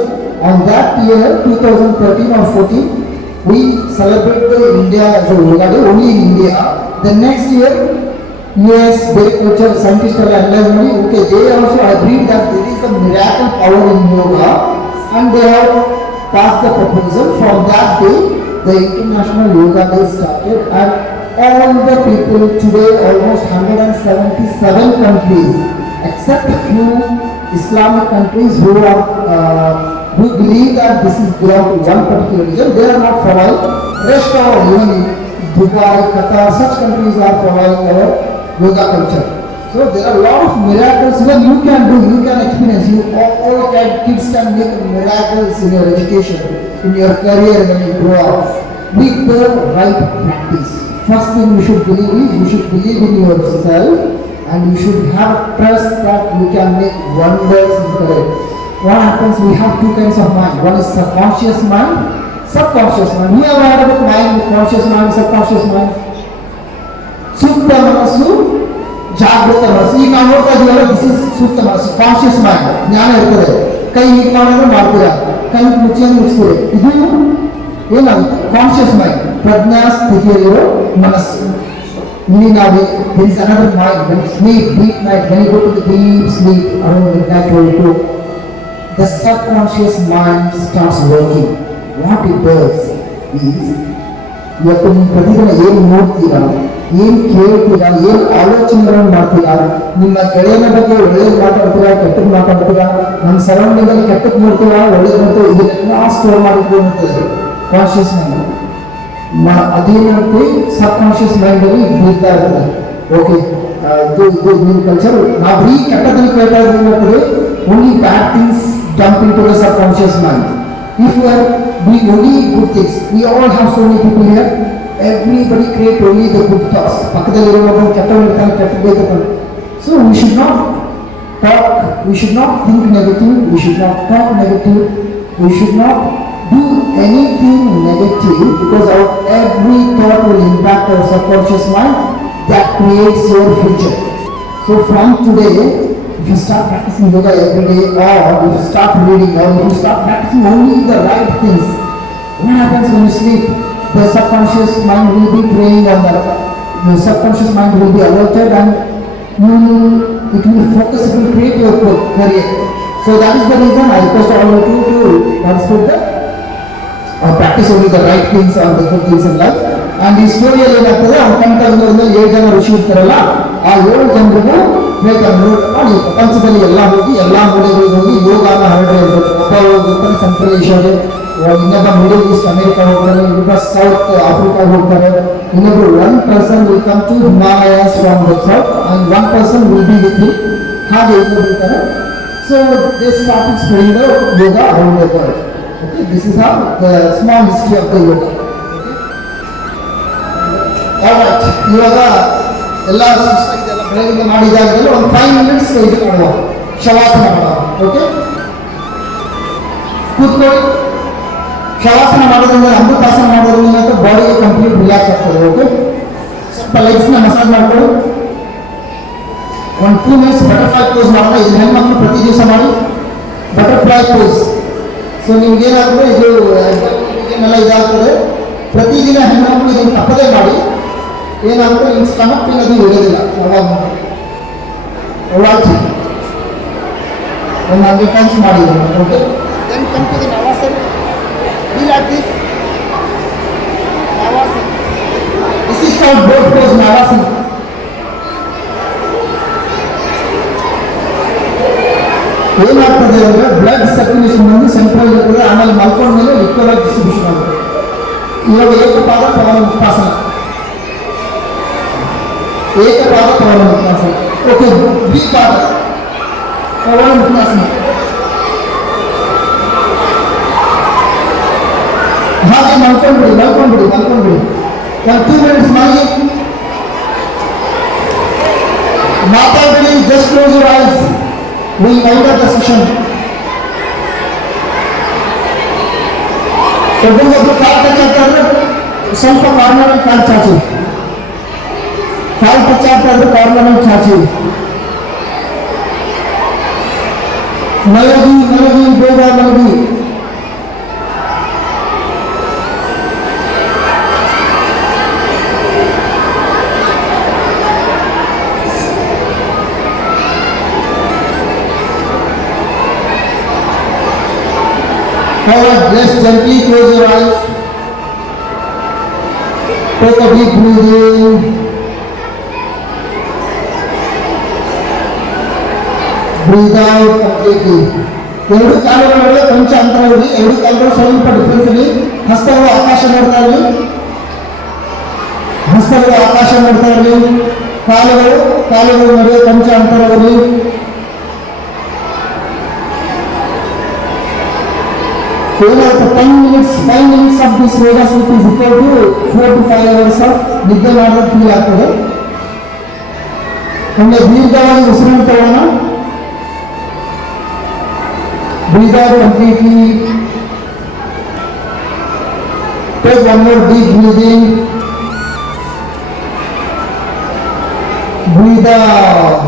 On that year, 2013 or 14, we celebrate the India as a yoga day only in India. The next year, US, their culture scientists are analyzing. Okay, they also agreed that there is a miracle power in yoga, and they have passed the proposal. From that day, the International Yoga Day started, and all the people today, almost 177 countries, except few Islamic countries who believe that this is belong to one particular religion, they are not following. Rest of even Dubai, Qatar, such countries are following our yoga culture. So there are a lot of miracles even you can do, you can experience. You all kids can make miracles in your education, in your career when you grow up, with the right practice. First thing you should believe is you should believe in yourself and you should have trust that you can make wonders in your life. What happens? We have two kinds of mind. One is subconscious mind, subconscious mind. We have heard about mind, conscious mind, subconscious mind. Supta manasu, ಜಾಗೃತ ಮನಸ್ಸು. ಈಗ ನಾವು ನೋಡ್ತಾ ಇದೀವಲ್ಲ, this is ಸೂಕ್ತ ಮನಸ್ಸು, conscious mind. ಜ್ಞಾನ ಇರ್ತದೆ, ಕೈ ಹೀಗೆ ಮಾಡಿದ್ರೆ ಮಾಡ್ತೀರಾ, ಕೈ ಮುಚ್ಚಿಯನ್ನು ಮುಚ್ಚಿದ್ರೆ, ಇದು ಏನಾಗುತ್ತೆ? ಕಾನ್ಶಿಯಸ್ ಮೈಂಡ್, ಪ್ರಜ್ಞಾ ಸ್ಥಿತಿಯಲ್ಲಿರೋ ಮನಸ್ಸು. ಇಲ್ಲಿ ನಾವು there is another mind when sleep deep night when you go to the deep sleep around midnight 12 the subconscious mind starts working. What it does is ಇವತ್ತು ನೀವು ಪ್ರತಿದಿನ ಏನು ನೋಡ್ತೀರಾ, ಏನು ಕೇಳ್ತೀರಾ, ಏನು ಆಲೋಚನೆಗಳನ್ನು ಮಾಡ್ತೀರಾ, ನಿಮ್ಮ ಗೆಳೆಯನ ಬಗ್ಗೆ ಒಳ್ಳೇದು ಮಾತಾಡ್ತೀರಾ, ಕೆಟ್ಟದ್ದು ಮಾತಾಡ್ತೀರಾ, ನಮ್ಮ ಸರೌಂಡಿಂಗ್ ಅಲ್ಲಿ ಕೆಟ್ಟದ್ದು ನೋಡ್ತೀರಾ, ಒಳ್ಳೇದು ನೋಡ್ತೀರಾ, ಇದನ್ನೆಲ್ಲ ಸ್ಟೋರ್ ಮಾಡಿರ್ತದೆ ಕಾನ್ಶಿಯಸ್ ಮೈಂಡ್. ಅದೇನಂತೆ ಸಬ್ ಕಾನ್ಶಿಯಸ್ ಮೈಂಡ್ ಅಲ್ಲಿ ಬೀಳ್ತಾ ಇರ್ತದೆ. ಓಕೆ, ಇದು ನಿಮ್ಮ ಕಲ್ಚರ್. ನಾವು ಬರೀ ಕೆಟ್ಟದನ್ನು ಕೇಳ್ತಾ ಇದ್ದೀವಿ, only bad things dump into the subconscious mind. If you are doing only good things, we all have so many people here, everybody create only the good thoughts. Pakadalliruva kettavu irtane kettu beekanu. So we should not talk, we should not think negative, we should not talk negative, we should not do anything negative because our every thought will impact our subconscious mind that creates your future. So from today, if you start practicing yoga every day, or if you start reading, or if you start practicing only the right things, what happens when you sleep? The subconscious mind will be preying on that. Your subconscious mind will be alerted and it will focus, it will create your career. So that is the reason I request all of you to participate the practice only the right things or the good things in life. And ಈ ಸ್ಟೋರಿಯಲ್ಲಿ ಏನಾಗ್ತದೆ, ಅವ್ರ ಕಂಠ 7 ಜನ ಋಷಿ ಇರ್ತಾರಲ್ಲ, ಆ 7 ಜನರಿಗೂ ಹೇಳ್ತಾರೆ, ನೋಡಿ ಪ್ರಪಂಚದಲ್ಲಿ ಎಲ್ಲ ಹೋಗಿ ಎಲ್ಲ ಮೂಲೆಗಳಿಗೆ ಹೋಗಿ ಯೋಗಾನ ಹರಡ್ರೆ ಇರ್ಬೇಕು. ಒಬ್ಬ ಹೋಗ್ತಾರೆ ಸೆಂಟ್ರಲ್ ಏಷ್ಯಾಗೆ, ಇನ್ನೊಬ್ಬ ಮಿಡಲ್ ಈಸ್ಟ್ ಅಮೆರಿಕ ಹೋಗ್ತಾರೆ, ಇನ್ನೊಬ್ಬ ಸೌತ್ ಆಫ್ರಿಕಾ ಹೋಗ್ತಾರೆ, ಇನ್ನೊಬ್ರು 1 person will come to Himalayas from the south and 1 person will be with him. ಹಾಗೆ ಇನ್ನೊಬ್ರು ಇರ್ತಾರೆ. So they started spreading the yoga around the world. Okay, this is how the small history of the yoga. Alright, ಇವಾಗ ಎಲ್ಲ ಸುಸ್ತಾಗಿದೆಲ್ಲ, ಬೆಳಗಿಂದ ಮಾಡಿದಾಗಲೇ ಒಂದು 5 minutes ಇದು ಮಾಡುವ, ಶವಾಸನ ಮಾಡುವ. ಓಕೆ, ಕೂತ್ಕೊಳ್ಳಿ. ಶವಾಸನ ಮಾಡೋದ್ರಿಂದ, ಅಮೃತಾಸನ ಮಾಡೋದ್ರಿಂದ ಬಾಡಿಗೆ ಕಂಪ್ಲೀಟ್ ರಿಲ್ಯಾಕ್ಸ್ ಆಗ್ತದೆ. ಓಕೆ, ಸ್ವಲ್ಪ ಲೆಗ್ಸ್ನ ಮಸಾಜ್ ಮಾಡ್ಕೊಳ್ಳಿ. ಒಂದು 2 minutes ಬಟರ್ಫ್ಲೈ ಪೋಸ್ ಮಾಡೋಣ. ಇದು ಹೆಣ್ಮಕ್ಳು ಪ್ರತಿ ದಿವಸ ಮಾಡಿ ಬಟರ್ಫ್ಲೈ ಪೋಸ್. ಸೊ ನಿಮ್ಗೇನಾಗ್ತದೆ, ಇದು ಏನೆಲ್ಲ ಇದಾಗ್ತದೆ, ಪ್ರತಿದಿನ ಹೆಣ್ಮಕ್ಳು ಇದನ್ನು ತಪ್ಪದೇ ಮಾಡಿ. ಏನಾಗುತ್ತೆ, ನಿಮ್ಮ ಸ್ಟಮಕ್ ಅದು ಇರೋದಿಲ್ಲ. ಅವಾಗ ಒಂದು 100 times ಮಾಡಿದ್ರು. Okay, then come to the ನವಾಸನ. ಬಿ ಲೈಕ್ ದಿಸ್ ನವಾಸನ. This is called boat pose ನವಾಸನ. ಏನಾಗ್ತದೆ ಅಂದರೆ ಬ್ಲಡ್ ಸರ್ಕ್ಯುಲೇಷನ್ ಬಂದು ಸೆಂಟ್ರಲ್ ಇರ್ತದೆ, ಆಮೇಲೆ ಮಲ್ಕೊಂಡ್ಮೇಲೆ ಲಿಕ್ವರ್ ಡಿಸ್ಟ್ರಿಬ್ಯೂಷನ್ ಆಗುತ್ತೆ. ಇವಾಗ ಏಕಪಾದ ಪವನ ಮುಕ್ತಾಸನ, ಏಕಪಾದ ಪವನ ಮುಕ್ತಾಸನ. ಓಕೆ, ದ್ವಿಪಾದ ಪವನ ಮುಕ್ತಾಸನ. ಹಾಗೆ ಮಲ್ಕೊಂಡ್ಬಿಡಿ. ಒಂದು 2 minutes ಮಾಡಿ ಮಾತಾಡ್ಬಿಡಿ. Just close your eyes. We wind up the session. ಒಬ್ಬರಿಗೊಬ್ರು ಕಾಲು ಟಚ್ ಆಗ್ತಾ ಇದ್ರೆ ಸ್ವಲ್ಪ ಕಾರ್ನರ್ ಕಾಲು ಚಾಚಿ, ಕಾಲು ಟಚ್ ಆಗ್ತಾ ಇದ್ರೆ ಕಾರ್ನರ್ ಚಾಚಿ. ಮಲಗಿ ಬೇಗ ಮಲಗಿ. Alright, just gently close your eyes. Take a deep breathing. Breathe out completely. ಎರಡು ಕಾಲುಗಳ ನಡುವೆ ಕೊಂಚ ಅಂತರ ಇರಲಿ. ಎರಡು ಕಾಲುಗಳು ಸ್ವಲ್ಪ ಡಿಫ್ರೆನ್ಸ್ ಇರಲಿ. ಹಸ್ತಗಳು ಆಕಾಶ ನೋಡ್ತಾ ಇರಲಿ. ಕಾಲುಗಳ ನಡುವೆ ಕೊಂಚ ಅಂತರ ಇರಲಿ. ಏನಾಗುತ್ತೆ, 5 minutes of this yoga sleep is equal to 4 to 5 hours of ನಿದ್ದೆ ಮಾಡೋದು ಫೀಲ್ ಆಗ್ತದೆ. ಒಮ್ಮೆ ದೀರ್ಘವಾಗಿ ಉಸಿರನ್ನು ತಗೊಳ್ಳೋಣ. Breathe out completely. Take one more deep breathing. Breathe out.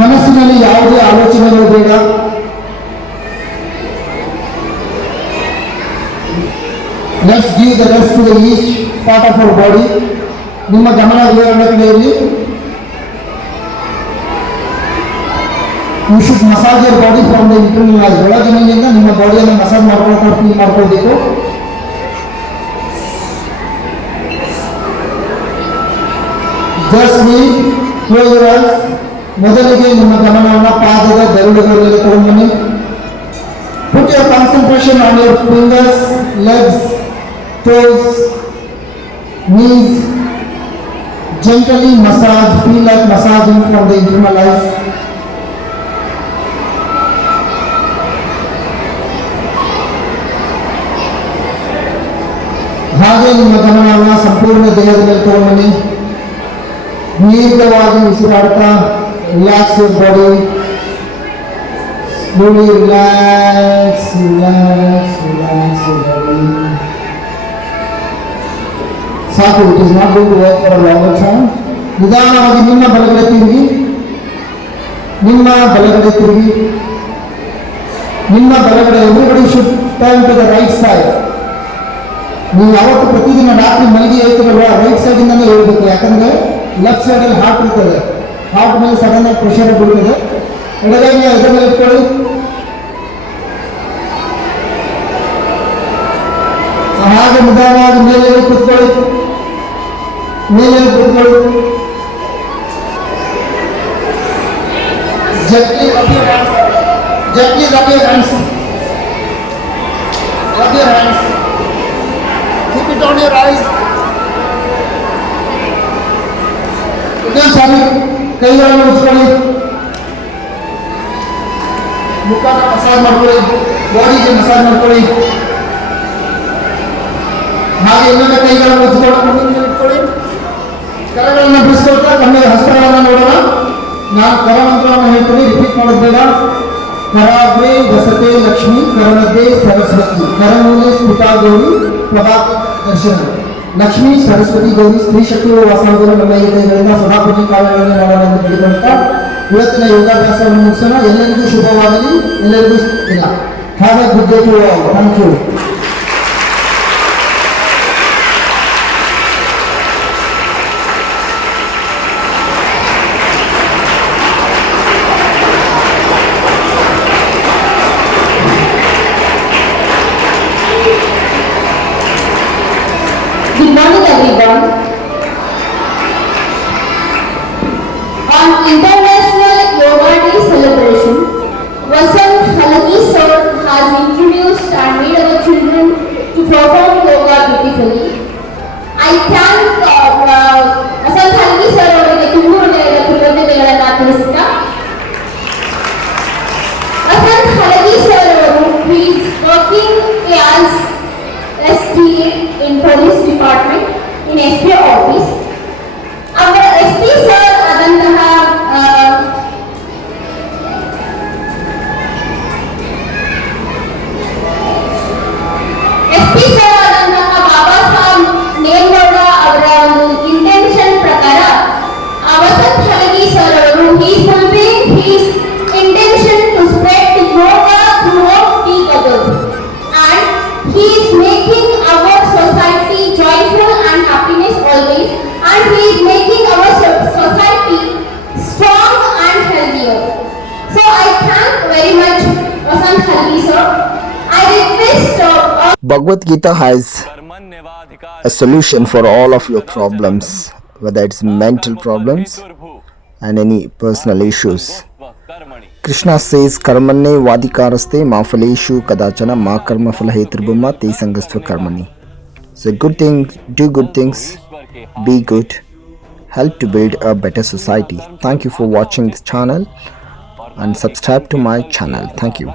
ಮನಸ್ಸಿನಲ್ಲಿ ಯಾವುದೇ ಆಲೋಚನೆಗಳು ಬೇಡ. Let's give the rest to the each part of our body. ನಿಮ್ಮ ಗಮನ ಇವೆರಡ ಕಡೆಯಲ್ಲಿ. You should massage your body from the internal eyes. ಒಳಗಿನಿಂದ ನಿಮ್ಮ ಬಾಡಿಯನ್ನು ಮಸಾಜ್ ಮಾಡ್ಕೊಂಡು ಫೀಲ್ ಮಾಡ್ಕೊಳ್ಬೇಕು. Just close your eyes. ಮೊದಲಿಗೆ ನಿಮ್ಮ ಗಮನವನ್ನು ಪಾದದ ಬೆರಳುಗಳ ಮೇಲೆ ತಗೊಂಡು ಬನ್ನಿ. Put your concentration on your fingers, legs, toes, knees. Gently massage, feel like massaging from the internal eyes. ಹಾಗೆ ನಿಮ್ಮ ಗಮನವನ್ನು ಸಂಪೂರ್ಣ ದೇಹದ ಮೇಲೆ ತಗೊಂಡು ಬನ್ನಿ. ದೀರ್ಘವಾಗಿ ಉಸಿರಾಡ್ತಾ relax your body. Slowly relax your body. ಸಾಕು, it is not going to work for a longer time. ನಿಧಾನವಾಗಿ ನಿಮ್ಮ ಬಲಗಡೆ ತಿರುಗಿ, ನಿಮ್ಮ ಬಲಗಡೆ everybody should turn to the right side. ನೀವು ಯಾವತ್ತು ಪ್ರತಿದಿನ ರಾತ್ರಿ ಮಲಗಿ ಹೇಳ್ತೀರಲ್ವ, ರೈಟ್ ಸೈಡ್ ಇಂದಾನೆ ಹೇಳ್ಬೇಕು. ಯಾಕಂದ್ರೆ ಲೆಫ್ಟ್ ಸೈಡ್ ಅಲ್ಲಿ ಹಾರ್ಟ್ ಇರ್ತದೆ, ಹಾರ್ಟ್ ಮೇಲೆ ಸಡನ್ ಆಗಿ ಪ್ರೆಷರ್ ಬೀಳ್ತದೆ. ಎಡಗೈನ ಎದೆ ಮೇಲೆ ಇಟ್ಕೊಳ್ಳಿ. ಹಾಗೆ ನಿಧಾನವಾಗಿ ಮೇಲೆ ಕೂತ್ಕೊಳ್ಳಿ. Gently rub your hands. Keep it on your eyes. ಇನ್ನೊಂದು ಸಾರಿ ಕೈಗಳನ್ನು ಉಜ್ಕೊಳ್ಳಿ. ಮುಖನ ಮಸಾಜ್ ಮಾಡ್ಕೊಳ್ಳಿ, ಬಾಡಿಗೆ ಮಸಾಜ್ ಮಾಡ್ಕೊಳ್ಳಿ. ಹಾಗೆ ಇನ್ನೊಂದು ಕೈಗಳನ್ನು ಉಜ್ಕೊಂಡು ಇಟ್ಕೊಳ್ಳಿ. ಕರಗಳನ್ನು ಬಿಡಿಸ್ಕೊಳ್ತಾ ಕಣ್ಣಿಗೆ ಹಸ್ತಗಳನ್ನು ನೋಡೋಣ. ನಾನು ಕರಮಂತ್ರವನ್ನು ಹೇಳ್ತೀನಿ, ರಿಪೀಟ್ ಮಾಡೋದು ಬೇಡ. ಕರಾಗ್ರೆ ವಸತೆ ಲಕ್ಷ್ಮಿ, ಕರಮಧ್ಯೆ ಸರಸ್ವತಿ, ಕರಮೂಲೆ ಸ್ಫುಟಾ ಗೌರಿ, ಪ್ರಭಾತ ದರ್ಶನ. ಲಕ್ಷ್ಮೀ ಸರಸ್ವತಿ ಗೌರಿ ಸ್ತ್ರೀ ಶಕ್ತಿಗಳು ವಾಸನಗಳು ನಮ್ಮ ಹೃದಯಗಳಿಂದ ಸದಾ ಪೂಜೆ ಕಾರ್ಯಗಳನ್ನು ಮಾಡೋಣ ಎಂದು ಹೇಳಿಕೊಳ್ತಾ ಇವತ್ತಿನ ಯೋಗಾಭ್ಯಾಸವನ್ನು ಮುಗಿಸೋಣ. ಎಲ್ಲರಿಗೂ ಶುಭವಾಗಲಿ, ಎಲ್ಲರಿಗೂ ದಿನ. ಹಾಗೆ good day to all. Thank you. Good morning everyone. On International Yoga Day celebration, Vasant Halagi sir has introduced and made our children to perform yoga beautifully. I thank Vasant Halagi sir ಅವರಿಗೆ ತುಂಬು ಹೃದಯದ ಕೃತಜ್ಞತೆಗಳನ್ನು ತಿಳಿಸುತ್ತಾ, Vasant Halagi sir ಅವರು is working as STA in police department in SPO office. Our SP sir adantaha SP sir adantaha Baba Saheb Newgowda avara ಒಂದು intention ಪ್ರಕಾರ Vasant Halagi sir ಅವರು he is fulfilling his intention to spread the yoga throughout the others, and he is making our society joyful and happiness always, and he is making our society strong and healthier. So I thank very much Vasant Halagi sir. I request Bhagavad Gita has a solution for all of your problems, whether it's mental problems and any personal issues. Krishna says, Karmanne vadikaraste ma phaleshu kadachana ma karma phalahetrirbhuma te sangastva karmani. So good things, do good things, be good, help to build a better society. Thank you for watching this channel and subscribe to my channel. Thank you.